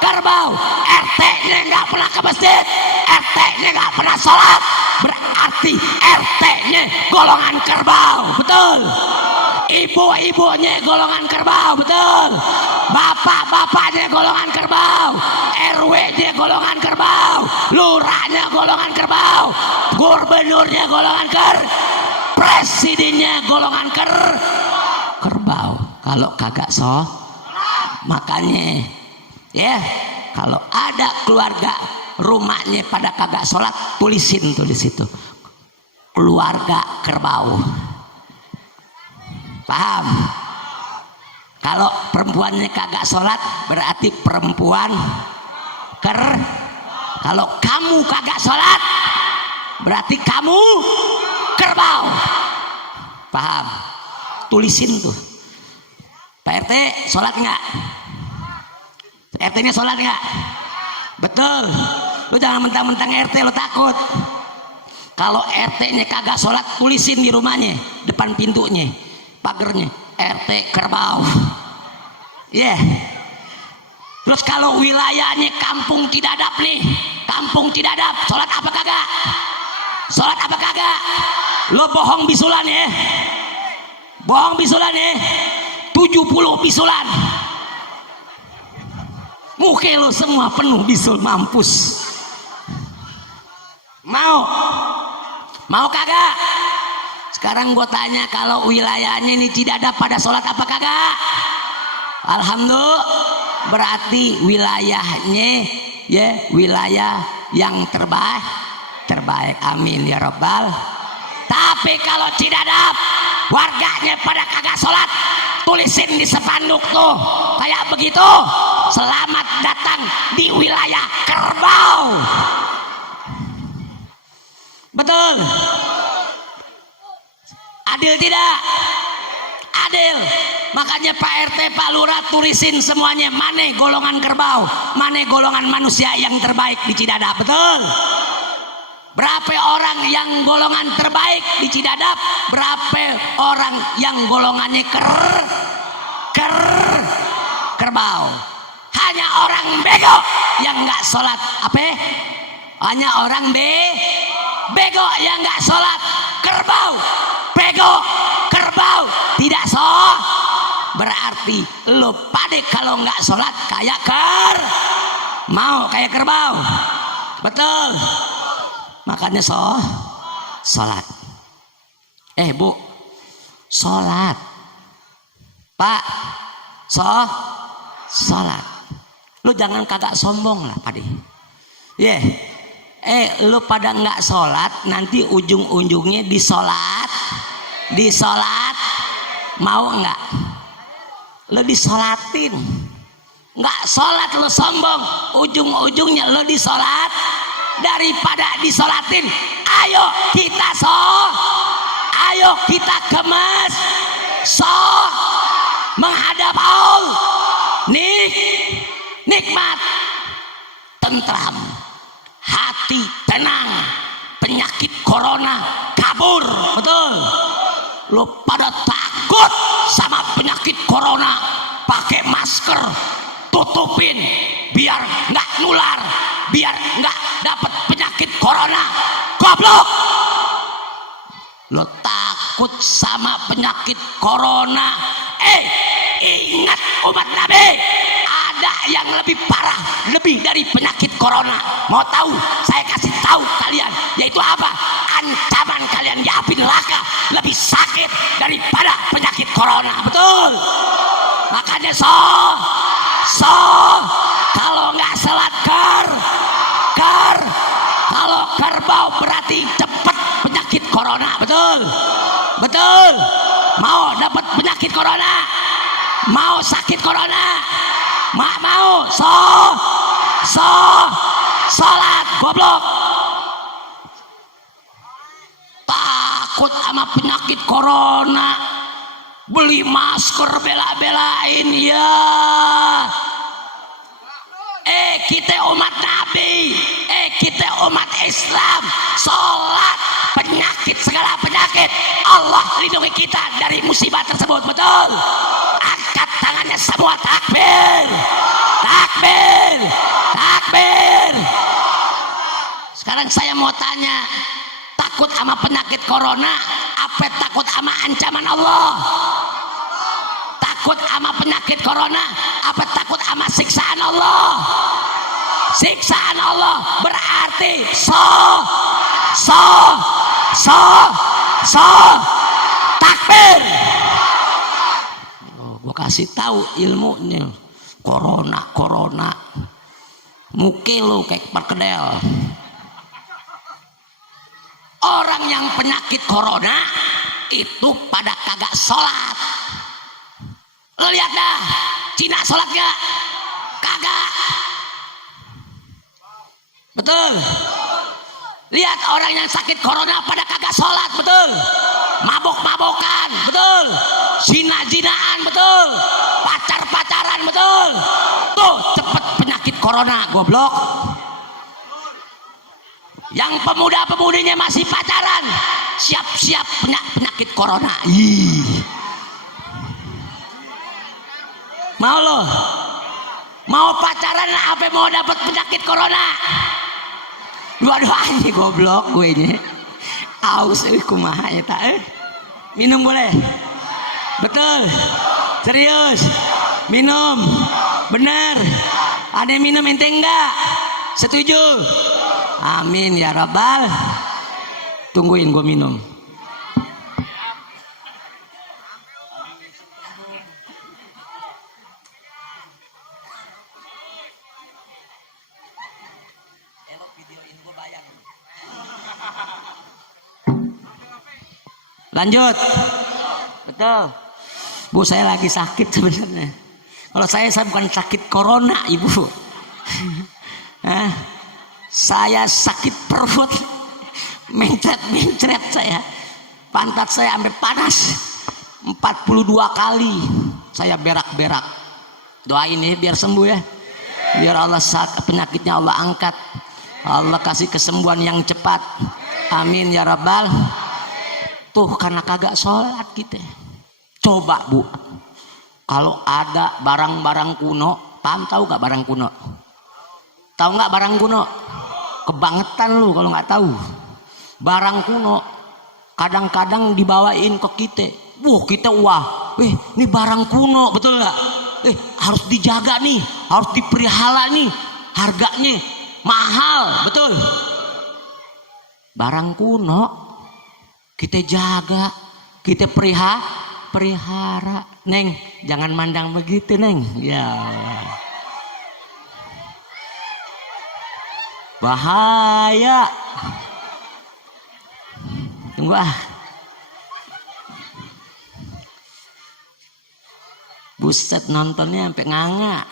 kerbau. RT-nya nggak pernah ke masjid, RT-nya nggak pernah sholat, berarti RT-nya golongan kerbau. Betul? Ibu-ibunya golongan kerbau. Betul? Bapak-bapaknya golongan kerbau, RW-nya golongan kerbau, lurahnya golongan kerbau, gubernurnya golongan presidennya golongan kerbau. Kalau kagak makanya kalau ada keluarga rumahnya pada kagak sholat, tulisin tuh di situ, keluarga kerbau. Paham? Kalau perempuannya kagak sholat, berarti perempuan kalau kamu kagak sholat, berarti kamu kerbau. Paham? Tulisin tuh. Pak RT sholat nggak? RT-nya sholat nggak? Betul. Lu jangan mentang-mentang RT lu takut. Kalau RT-nya kagak sholat, tulisin di rumahnya, depan pintunya, pagernya RT Kerbau. Terus kalau wilayahnya kampung Cidadap nih, kampung Cidadap, sholat apa kagak? Sholat apa kagak? Lo bohong bisulan ya, bohong bisulan ya, 70 bisulan. Muka lo semua penuh bisul, mampus. Mau kagak? Sekarang gue tanya, kalau wilayahnya ini Cidadap pada sholat apa kagak? Alhamdulillah, berarti wilayahnya wilayah yang terbaik. Amin ya Rabbal. Tapi kalau Cidadap warganya pada kagak sholat, tulisin di spanduk tuh kayak begitu, selamat datang di wilayah Kerbau. Betul? Adil tidak? Adil. Makanya Pak RT, Pak Lurah tulisin semuanya, mana golongan kerbau, mana golongan manusia yang terbaik di Cidadap. Betul? Berapa orang yang golongan terbaik di Cidadap? Berapa orang yang golongannya kerbau? Hanya orang bego yang nggak sholat. Apa? Hanya orang bego yang nggak sholat. Kerbau, bego, kerbau tidak berarti lo pada kalau nggak sholat kayak mau kayak kerbau. Betul? Makanya sholat. Bu, sholat. Pak, sholat. Lu jangan kagak sombong lah pade. Lu pada nggak sholat, nanti ujung-ujungnya disolat. Mau nggak? Lu disolatin. Nggak sholat lu sombong, ujung-ujungnya lu disolat. Daripada disolatin, ayo kita kemas menghadap Allah. Nikmat, tentram, hati tenang, penyakit corona kabur. Betul? Lo pada takut sama penyakit corona, pakai masker, tutupin biar nggak nular, biar nggak dapat penyakit corona. Goblok! Lo takut sama penyakit corona? Ingat umat Nabi, ada yang lebih parah, lebih dari penyakit corona. Mau tahu? Saya kasih tahu kalian, yaitu apa? Ancaman kalian di api neraka lebih sakit daripada penyakit corona. Betul? Makanya kalau nggak sholat kalau kerbau berarti cepat penyakit corona. Betul? Mau dapat penyakit corona? Mau sakit corona? Mau sholat. Goblok. Takut sama penyakit corona, beli masker bela-belain ya. Kita umat Nabi, kita umat Islam, sholat, penyakit, segala penyakit Allah lindungi kita dari musibah tersebut. Betul? Angkat tangannya semua, takbir, takbir, takbir. Sekarang saya mau tanya, takut sama penyakit corona apa takut sama ancaman Allah? Takut sama penyakit corona apa takut sama siksaan Allah? Siksaan Allah berarti takbir. Gua kasih tahu ilmunya. Corona muke lu kayak perkedel. Orang yang penyakit corona itu pada kagak sholat. Lo lihat dah, Cina sholat gak? Kagak. Betul? Lihat orang yang sakit corona pada kagak sholat. Betul? Mabok-mabokan. Betul? Zina-zinaan. Betul? Pacar-pacaran. Betul? Tuh cepet penyakit corona. Goblok. Yang pemuda-pemudinya masih pacaran, siap-siap penyakit corona. Mau lo? Mau pacaran apa mau dapat penyakit corona? Dua-duanya goblok gue ini. Aus kumaha eta minum boleh? Betul? Serius? Minum? Bener? Ada yang minum ente enggak? Setuju? Amin ya rabbal. Tungguin gue minum. Lanjut. Betul. Bu, saya lagi sakit sebenarnya. Kalau saya bukan sakit corona, Ibu. Saya sakit perut. Mencret-mencret saya. Pantat saya sampai panas. 42 kali saya berak-berak. Doain ya biar sembuh ya. Biar Allah penyakitnya Allah angkat. Allah kasih kesembuhan yang cepat. Amin ya rabbal. Tuh karena kagak sholat kita. Coba Bu, kalau ada barang-barang kuno, tahu gak barang kuno? Tahu gak barang kuno? Kebangetan lu kalau nggak tahu. Barang kuno kadang-kadang dibawain ke kita. Kita wah, ini barang kuno, betul nggak? Harus dijaga nih, harus dipelihara nih, harganya mahal, betul? Barang kuno kita jaga, kita pelihara. Neng, jangan mandang begitu, Neng. Ya Allah. Bahaya. Tunggu ah. Buset, nontonnya sampai nganga.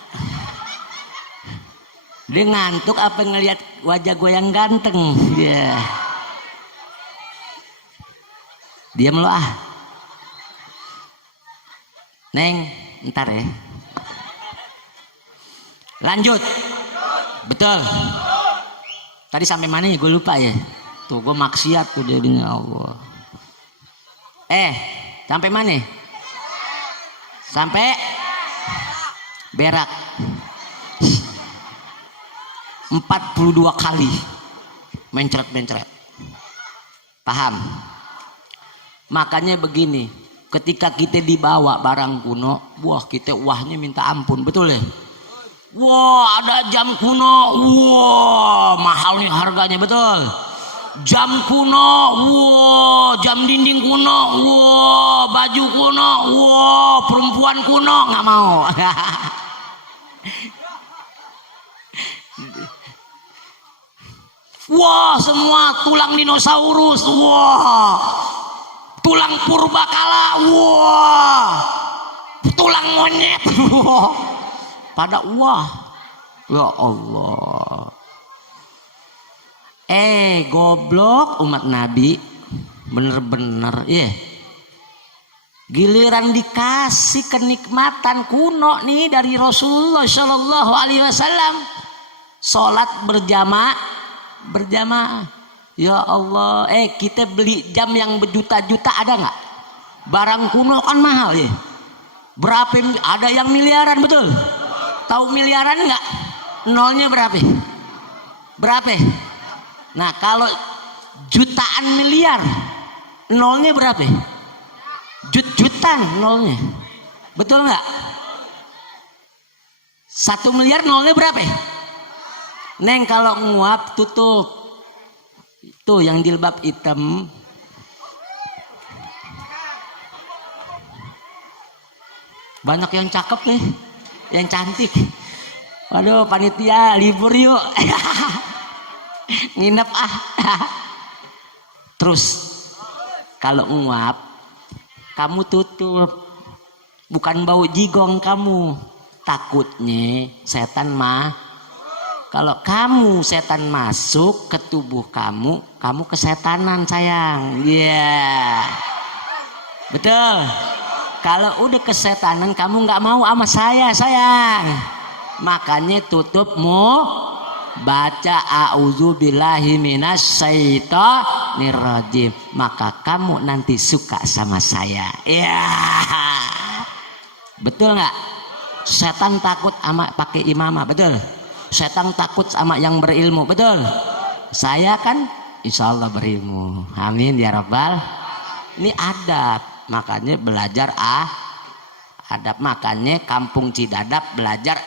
Dia ngantuk apa ngelihat wajah gue yang ganteng. Ya. Diam lo ah. Neng, ntar ya. Lanjut. Betul. Tadi sampai mana ya? Gue lupa ya. Tuh gue maksiat tuh dari Allah. Sampai mana? Sampai berak. 42 kali mencret-mencret. Paham? Makanya begini, ketika kita dibawa barang kuno, kita wahnya minta ampun, betul ya? Wah, ada jam kuno, wah mahal nih harganya, betul? Jam kuno, wah jam dinding kuno, wah baju kuno, wah perempuan kuno, nggak mau. Wah semua tulang dinosaurus, wah tulang purbakala, wah tulang monyet, wah pada wah, ya Allah. Goblok umat Nabi, bener-bener ya. Giliran dikasih kenikmatan kuno nih dari Rasulullah Shallallahu Alaihi Wasallam, sholat berjamaah. Ya Allah, kita beli jam yang berjuta-juta ada nggak? Barang kuno kan mahal ya. Berapa? Ada yang miliaran, betul? Tahu miliaran nggak? Nolnya berapa? Berapa? Nah kalau jutaan miliar, nolnya berapa? Jutaan nolnya, betul nggak? 1 miliar nolnya berapa? Neng kalau nguap tutup. Tuh yang jilbab hitam. Banyak yang cakep nih, yang cantik. Waduh panitia libur yuk. Nginep ah. Terus kalau nguap kamu tutup, bukan bau jigong kamu, takutnya setan mah. Kalau kamu setan masuk ke tubuh kamu, kamu kesetanan sayang. Yeah. Betul. Kalau udah kesetanan kamu nggak mau sama saya sayang. Makanya tutupmu, baca a'udzubillahi minasyaitonirrajim. Maka kamu nanti suka sama saya. Ya. Yeah. Betul nggak? Setan takut sama pakai imamah, betul. Setan takut sama yang berilmu, betul. Saya kan insya Allah berilmu, amin ya rabbal. Ini adab, makanya belajar adab. Makanya kampung Cidadap belajar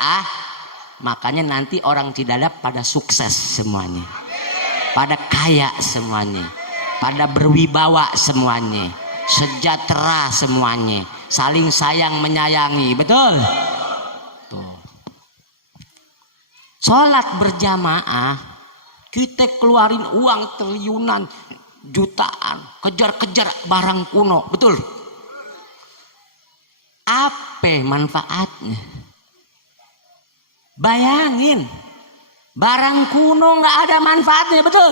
makanya nanti orang Cidadap pada sukses semuanya, pada kaya semuanya, pada berwibawa semuanya, sejahtera semuanya, saling sayang menyayangi, betul. Tuh. Sholat berjamaah kita keluarin uang triliunan, jutaan, kejar-kejar barang kuno, betul. Apa manfaatnya? Bayangin, barang kuno nggak ada manfaatnya, betul.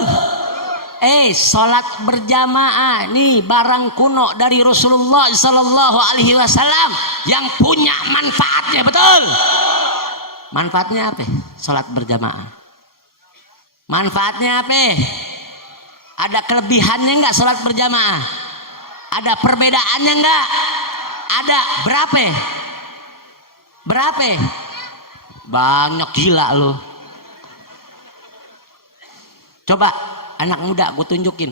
Sholat berjamaah nih barang kuno dari Rasulullah Sallallahu Alaihi Wasallam yang punya manfaatnya, betul. Manfaatnya apa? Sholat berjamaah. Manfaatnya apa? Ada kelebihannya nggak sholat berjamaah? Ada perbedaannya nggak? Ada. Berapa? Berapa? Banyak, gila lo. Coba anak muda gue tunjukin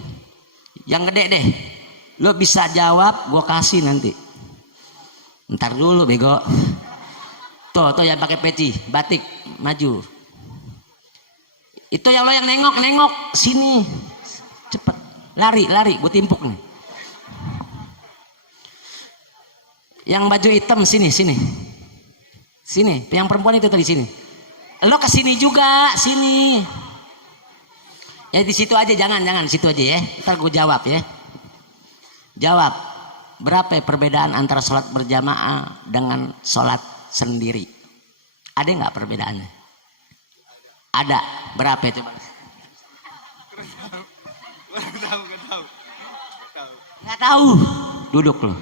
yang gede deh, lo bisa jawab gue kasih nanti. Ntar dulu bego. Tuh yang pakai peci batik maju. Itu yang lo yang nengok sini, cepet lari gue timpuk nih. Yang baju hitam sini, yang perempuan itu tadi sini. Lo kesini juga, sini. Ya di situ aja, jangan situ aja ya. Ntar gue jawab ya. Jawab, berapa perbedaan antara sholat berjamaah dengan sholat sendiri? Ada nggak perbedaannya? Ada. Berapa itu? Nggak tahu. Duduk lo.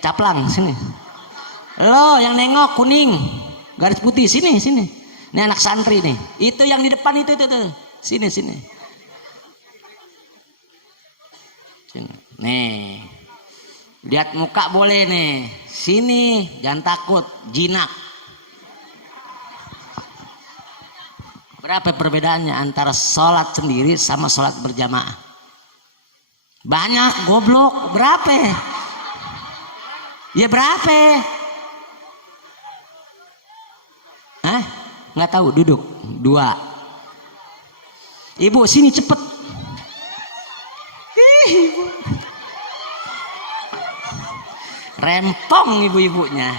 Caplang sini. Lo yang nengok kuning, garis putih sini. Ini anak santri nih. Itu yang di depan itu. Sini. Nih. Lihat muka boleh nih. Sini, jangan takut, jinak. Berapa perbedaannya antara sholat sendiri sama sholat berjamaah? Banyak, goblok. Berapa? Ya berapa? Nggak tahu, duduk. 2. Ibu sini cepet. Ibu. Rempong ibu-ibunya.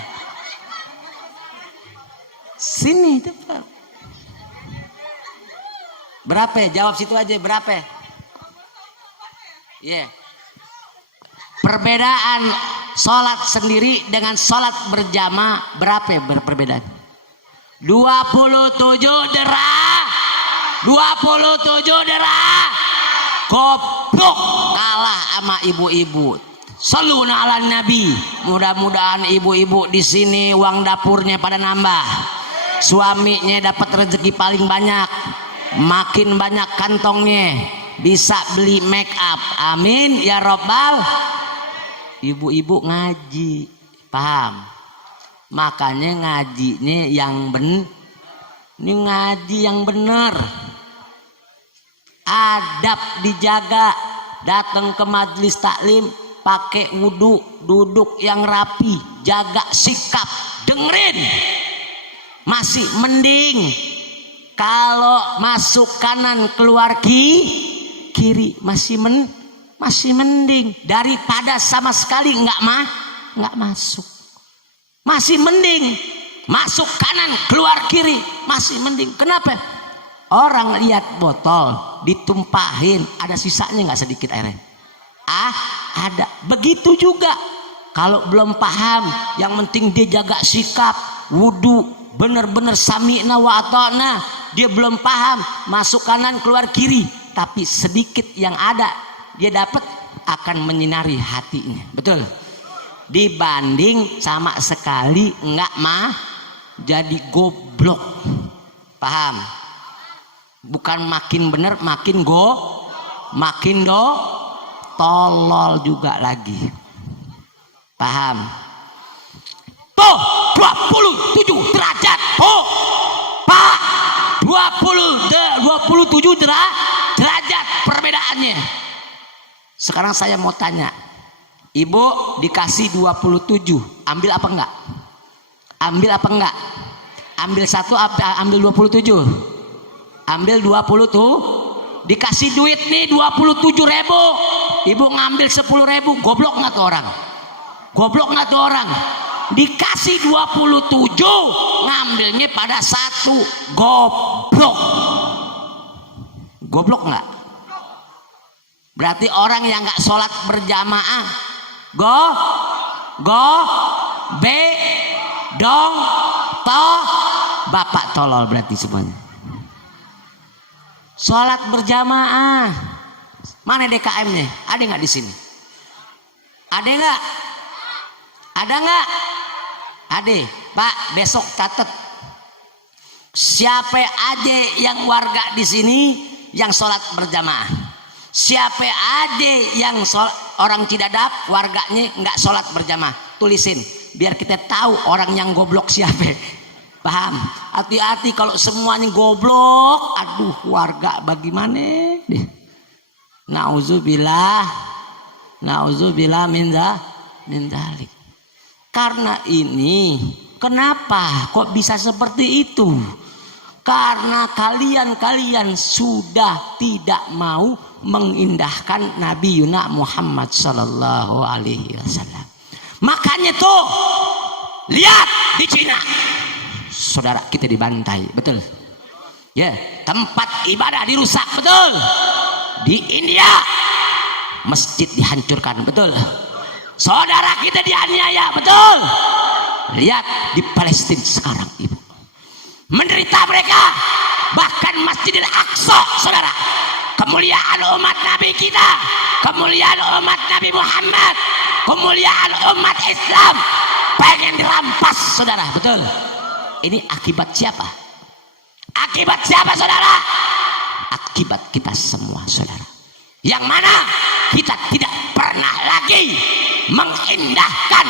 Sini cepet. Berapa? Jawab situ aja, berapa? Yeah. Perbedaan sholat sendiri dengan sholat berjamaah berapa perbedaan? 27 derah. 27 derah. Goblok, kalah sama ibu-ibu. Sallu ala nabi. Mudah-mudahan ibu-ibu di sini uang dapurnya pada nambah. Suaminya dapat rezeki paling banyak. Makin banyak kantongnya, bisa beli make up. Amin ya robbal. Ibu-ibu ngaji, paham? Makanya ngajinya yang bener. Ini ngaji yang bener. Adab dijaga. Datang ke majelis taklim pakai wudhu, duduk yang rapi, jaga sikap. Dengerin. Masih mending kalau masuk kanan keluar kiri, masih mending daripada sama sekali nggak masuk. Masih mending masuk kanan keluar kiri, masih mending. Kenapa? Orang lihat botol ditumpahin, ada sisanya nggak sedikit airnya? Ada. Begitu juga kalau belum paham, yang penting dia jaga sikap, wudhu, bener-bener sami'na wa ata'na. Dia belum paham, masuk kanan keluar kiri, tapi sedikit yang ada dia dapat akan menyinari hatinya, betul. Dibanding sama sekali enggak jadi goblok, paham? Bukan makin bener, makin tolol juga lagi. Paham? Tuh 27 derajat Bu Pak, 27 derajat perbedaannya. Sekarang saya mau tanya, Ibu dikasih 27, ambil apa enggak? Ambil apa enggak? Ambil satu, ambil 27. Ambil 20 tuh. Dikasih duit nih 27.000. Ibu ngambil 10.000. Goblok nggak tuh orang? Goblok nggak tuh orang? Dikasih 27, ngambilnya pada satu. Goblok. Goblok nggak? Berarti orang yang nggak sholat berjamaah dong bapak tolol berarti semuanya. Sholat berjamaah. Mana DKM-nya? Ada nggak di sini? Ada nggak? Ada nggak? Ada. Pak, besok catat. Siapa aja yang warga di sini yang sholat berjamaah? Siapa aja yang orang Cidadap warganya nggak sholat berjamaah? Tulisin, biar kita tahu orang yang goblok siapa. Paham? Hati-hati kalau semuanya goblok, aduh warga bagaimana deh. Nauzubillah min dzalik. Karena ini, kenapa kok bisa seperti itu? Karena kalian sudah tidak mau mengindahkan Nabi Yuna Muhammad sallallahu alaihi wasallam. Makanya tuh lihat di Cina, saudara kita dibantai, betul? Ya, tempat ibadah dirusak, betul? Di India masjid dihancurkan, betul? Saudara kita dianiaya, betul? Lihat di Palestina sekarang, Ibu. Menderita mereka, bahkan Masjidil Aqsa, saudara. Kemuliaan umat Nabi kita, kemuliaan umat Nabi Muhammad, kemuliaan umat Islam pengen dirampas, saudara, betul? Ini akibat siapa? Akibat siapa, saudara? Akibat kita semua, saudara. Yang mana kita tidak pernah lagi mengindahkan,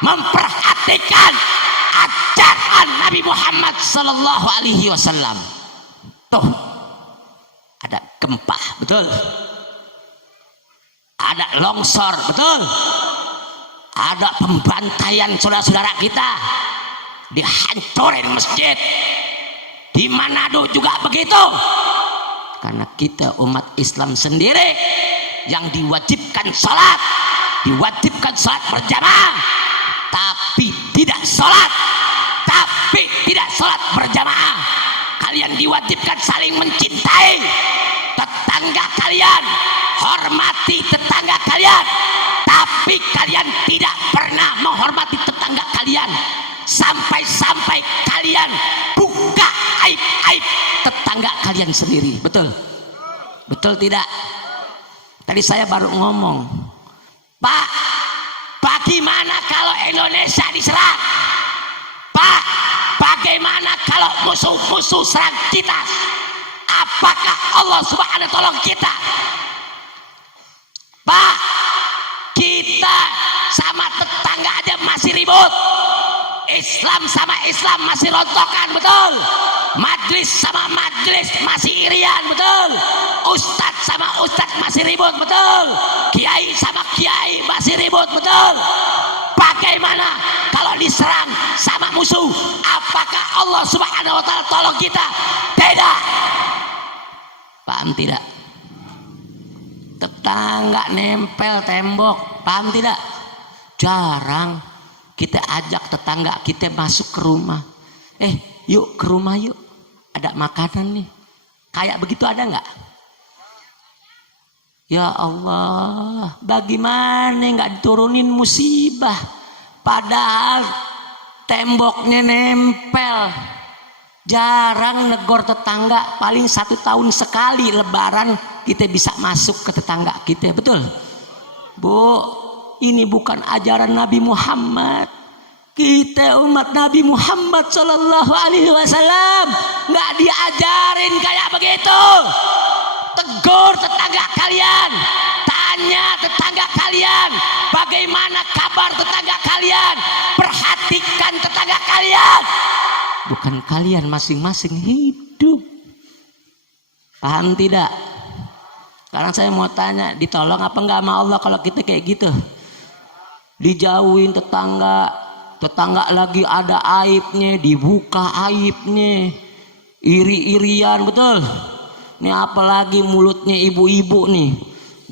memperhatikan ajaran Nabi Muhammad sallallahu alaihi wasallam. Tuh, ada gempa, betul? Ada longsor, betul? Ada pembantaian saudara-saudara kita, dihancurin masjid. Di Manado juga begitu. Karena kita umat Islam sendiri yang diwajibkan sholat berjamaah, tapi tidak sholat berjamaah. Kalian diwajibkan saling mencintai tetangga kalian, hormati tetangga kalian, tapi kalian tidak pernah menghormati tetangga kalian. Sampai-sampai kalian buka aib-aib tetangga kalian sendiri, betul? Betul tidak? Tadi saya baru ngomong, Pak, bagaimana kalau Indonesia diserang? Pak, bagaimana kalau musuh-musuh serang kita? Apakah Allah Subhanahu wa ta'ala tolong kita? Pak, kita sama tetangga aja masih ribut. Islam sama Islam masih rontokan, betul? Majlis sama majlis masih irian, betul? Ustadz sama ustadz masih ribut, betul? Kiai sama kiai masih ribut, betul? Bagaimana kalau diserang sama musuh? Apakah Allah Subhanahu wa ta'ala tolong kita? Tidak. Paham tidak? Tetangga nempel tembok, paham tidak? Jarang kita ajak tetangga kita masuk ke rumah. Yuk ke rumah yuk, ada makanan nih. Kayak begitu ada nggak? Ya Allah, bagaimana nggak diturunin musibah? Padahal temboknya nempel. Jarang negor tetangga, paling 1 tahun sekali Lebaran kita bisa masuk ke tetangga kita, betul? Bu, ini bukan ajaran Nabi Muhammad. Kita umat Nabi Muhammad sallallahu alaihi wasallam nggak diajarin kayak begitu. Tegur tetangga kalian, tanya tetangga kalian. kalian. Bagaimana kabar tetangga kalian? Perhatikan tetangga kalian. Bukan kalian masing-masing hidup. Paham tidak? Sekarang saya mau tanya, ditolong apa enggak sama Allah kalau kita kayak gitu? Dijauhin tetangga, tetangga lagi ada aibnya, dibuka aibnya, iri-irian, betul? Ini apalagi mulutnya ibu-ibu nih,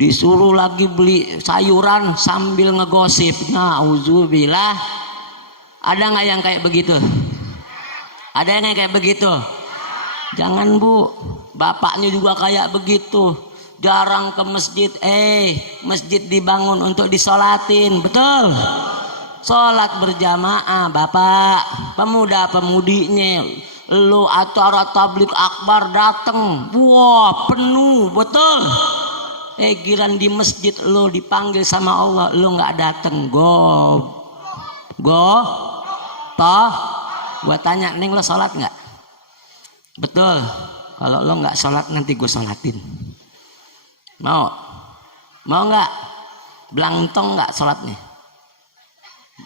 disuruh lagi beli sayuran sambil ngegosip. Nauzubillah. Ada nggak yang kayak begitu? Ada yang kayak begitu? Jangan bu, bapaknya juga kayak begitu. Jarang ke masjid, masjid dibangun untuk disolatin, betul? Sholat berjamaah, bapak, pemuda-pemudinya, lu acara tablik akbar dateng, wah penuh, betul? Giran di masjid lu dipanggil sama Allah, lu nggak dateng, toh, gua tanya, neng lo sholat nggak? Betul. Kalau lo nggak sholat nanti gue sholatin. Mau nggak? Belangtong nggak sholatnya?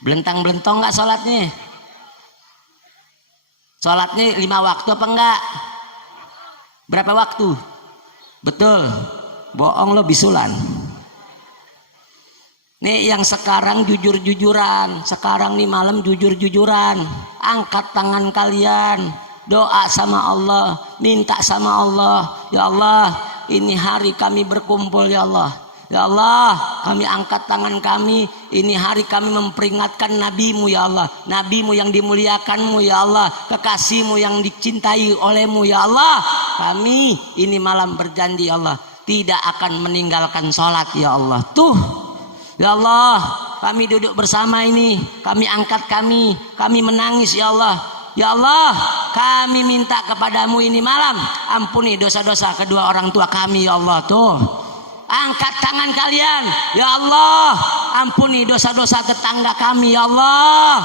Belentang-belentong nggak sholatnya? Sholatnya 5 waktu apa enggak? Berapa waktu? Betul. Bohong lo bisulan. Nih yang sekarang jujur-jujuran, sekarang nih malam jujur-jujuran. Angkat tangan kalian, doa sama Allah, minta sama Allah. Ya Allah, ini hari kami berkumpul ya Allah. Ya Allah, kami angkat tangan kami. Ini hari kami memperingatkan nabimu ya Allah, nabimu yang dimuliakanmu ya Allah, kekasihmu yang dicintai olehmu ya Allah. Kami ini malam berjanji ya Allah, tidak akan meninggalkan sholat ya Allah. Tuh ya Allah, kami duduk bersama ini, kami angkat kami menangis ya Allah. Ya Allah, kami minta kepadamu ini malam, ampuni dosa-dosa kedua orang tua kami ya Allah. Tuh, angkat tangan kalian. Ya Allah, ampuni dosa-dosa tetangga kami ya Allah.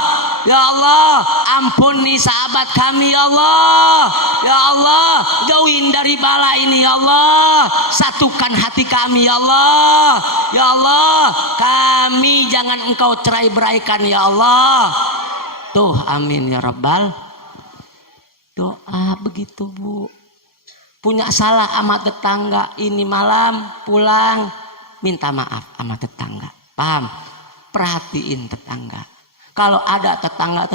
Ya Allah, ampuni sahabat kami ya Allah. Ya Allah, jauhin dari bala ini ya Allah. Satukan hati kami ya Allah. Ya Allah, kami jangan engkau cerai-beraikan ya Allah. Tuh, amin ya rabbal. Doa begitu bu. Punya salah sama tetangga, ini malam pulang minta maaf sama tetangga. Paham? Perhatiin tetangga. Kalau ada tetangga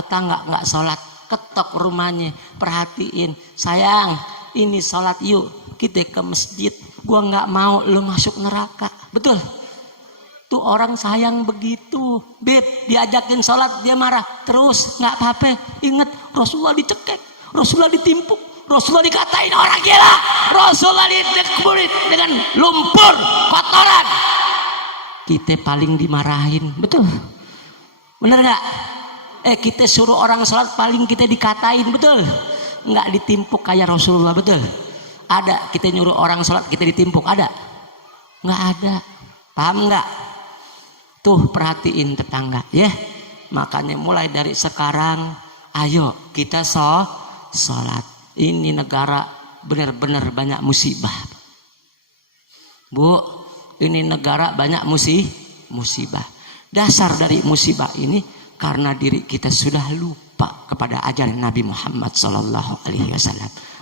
nggak sholat, ketok rumahnya, perhatiin. Sayang, ini sholat yuk, kita ke masjid. Gua nggak mau lu masuk neraka. Betul? Tuh orang sayang begitu. Beb, diajakin sholat dia marah. Terus nggak apa-apa. Ingat Rasulullah dicekek, Rasulullah ditimpuk, Rasulullah dikatain orang gila, Rasulullah dikuburin dengan lumpur, kotoran. Kita paling dimarahin, betul? Bener nggak? Kita suruh orang sholat paling kita dikatain, betul? Nggak ditimpuk kayak Rasulullah, betul? Ada kita nyuruh orang sholat kita ditimpuk, ada? Nggak ada. Paham nggak? Tuh perhatiin tetangga, ya. Makanya mulai dari sekarang, ayo kita sholat. Ini negara benar-benar banyak musibah. Bu, ini negara banyak musibah. Dasar dari musibah ini karena diri kita sudah lupa kepada ajaran Nabi Muhammad SAW.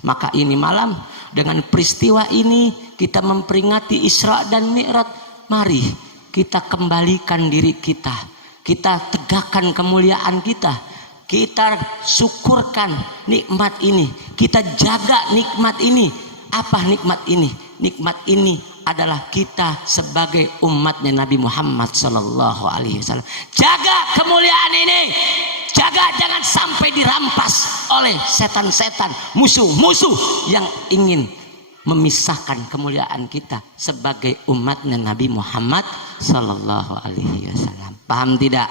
Maka ini malam dengan peristiwa ini kita memperingati Isra dan Mi'raj. Mari kita kembalikan diri kita. Kita tegakkan kemuliaan kita. Kita syukurkan nikmat ini. Kita jaga nikmat ini. Apa nikmat ini? Nikmat ini adalah kita sebagai umatnya Nabi Muhammad SAW. Jaga kemuliaan ini. Jaga jangan sampai dirampas oleh setan-setan, musuh-musuh yang ingin memisahkan kemuliaan kita sebagai umatnya Nabi Muhammad SAW. Paham tidak?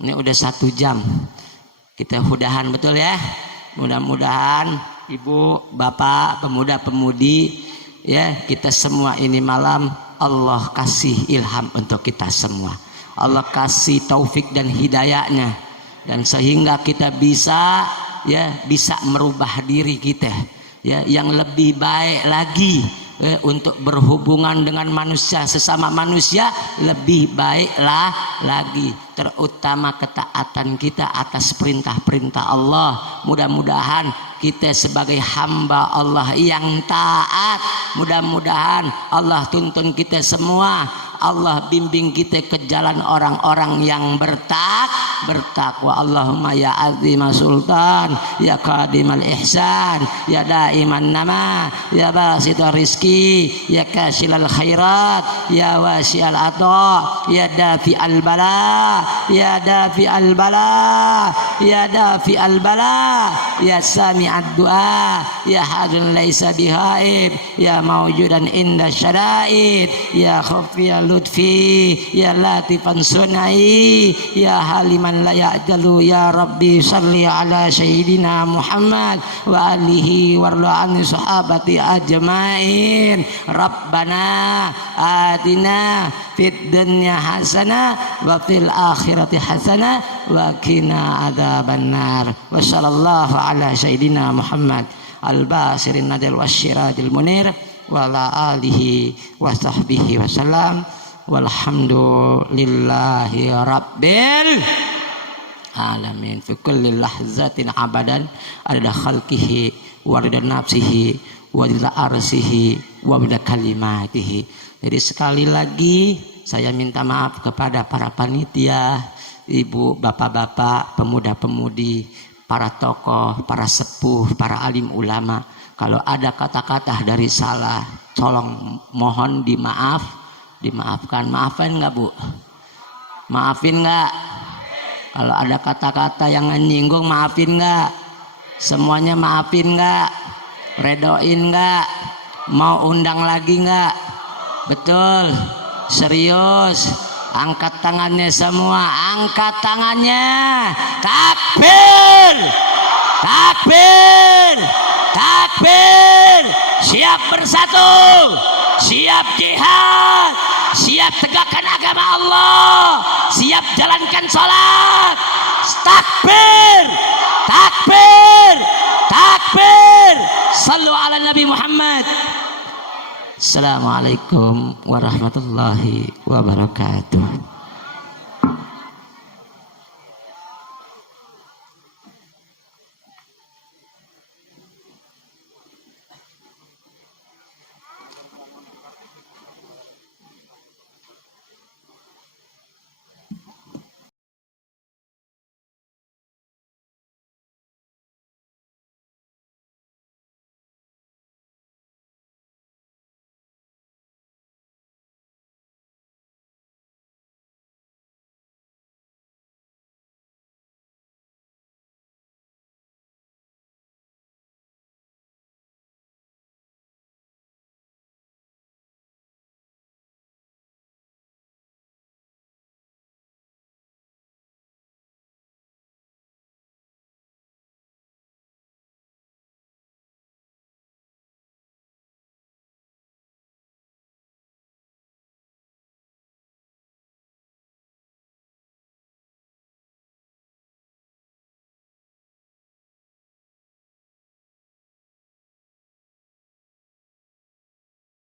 Ini udah 1 jam. Kita udahan, betul ya? Mudah-mudahan ibu, bapak, pemuda-pemudi, ya kita semua ini malam Allah kasih ilham untuk kita semua. Allah kasih taufik dan hidayahnya, dan sehingga kita bisa merubah diri kita, ya, yang lebih baik lagi untuk berhubungan dengan manusia, sesama manusia lebih baiklah lagi, terutama ketaatan kita atas perintah-perintah Allah. Mudah-mudahan kita sebagai hamba Allah yang taat, mudah-mudahan Allah tuntun kita semua, Allah bimbing kita ke jalan orang-orang yang bertakwa. Allahumma ya azima sultan, ya qadimal ihsan, ya daiman nama, ya basitur rizki, ya kasilal khairat, ya wasi'al ata, ya dafi al bala, ya dafi al bala, ya dafi al bala, ya sami'ad du'a, ya hadun laisa bihaib, ya mawjudan inda syara'id, ya khafiyal lutfi, ya latifan sunai, ya haliman la ya'jalu, ya rabbi salli ala sayyidina Muhammad wa alihi warla an sahabati ajmain. Rabbana atina fid dunya hasanah wa fil akhirati hasanah wa qina adzabannar. Wa sallallahu ala sayyidina Muhammad al-basirin nadil wasyirajil munir wa ala alihi wa sahbihi wasallam. Walhamdulillahi rabbil alamin fi kulli lahzatin abadan adada khalqihi wa rida nafsihi wa rida arsihi wa rida kalimatihi. Jadi sekali lagi saya minta maaf kepada para panitia, ibu, bapak-bapak, pemuda-pemudi, para tokoh, para sepuh, para alim ulama. Kalau ada kata-kata dari salah, tolong mohon dimaafkan. Maafin nggak Bu? Maafin nggak? Kalau ada kata-kata yang menyinggung, maafin nggak? Semuanya maafin nggak? Redoin nggak? Mau undang lagi nggak? Betul? Serius? Angkat tangannya semua, angkat tangannya. Takbir! Takbir! Takbir! Siap bersatu, siap jihad, siap tegakkan agama Allah, siap jalankan sholat. Takbir! Takbir! Takbir! Sallu ala Nabi Muhammad. Assalamualaikum warahmatullahi wabarakatuh.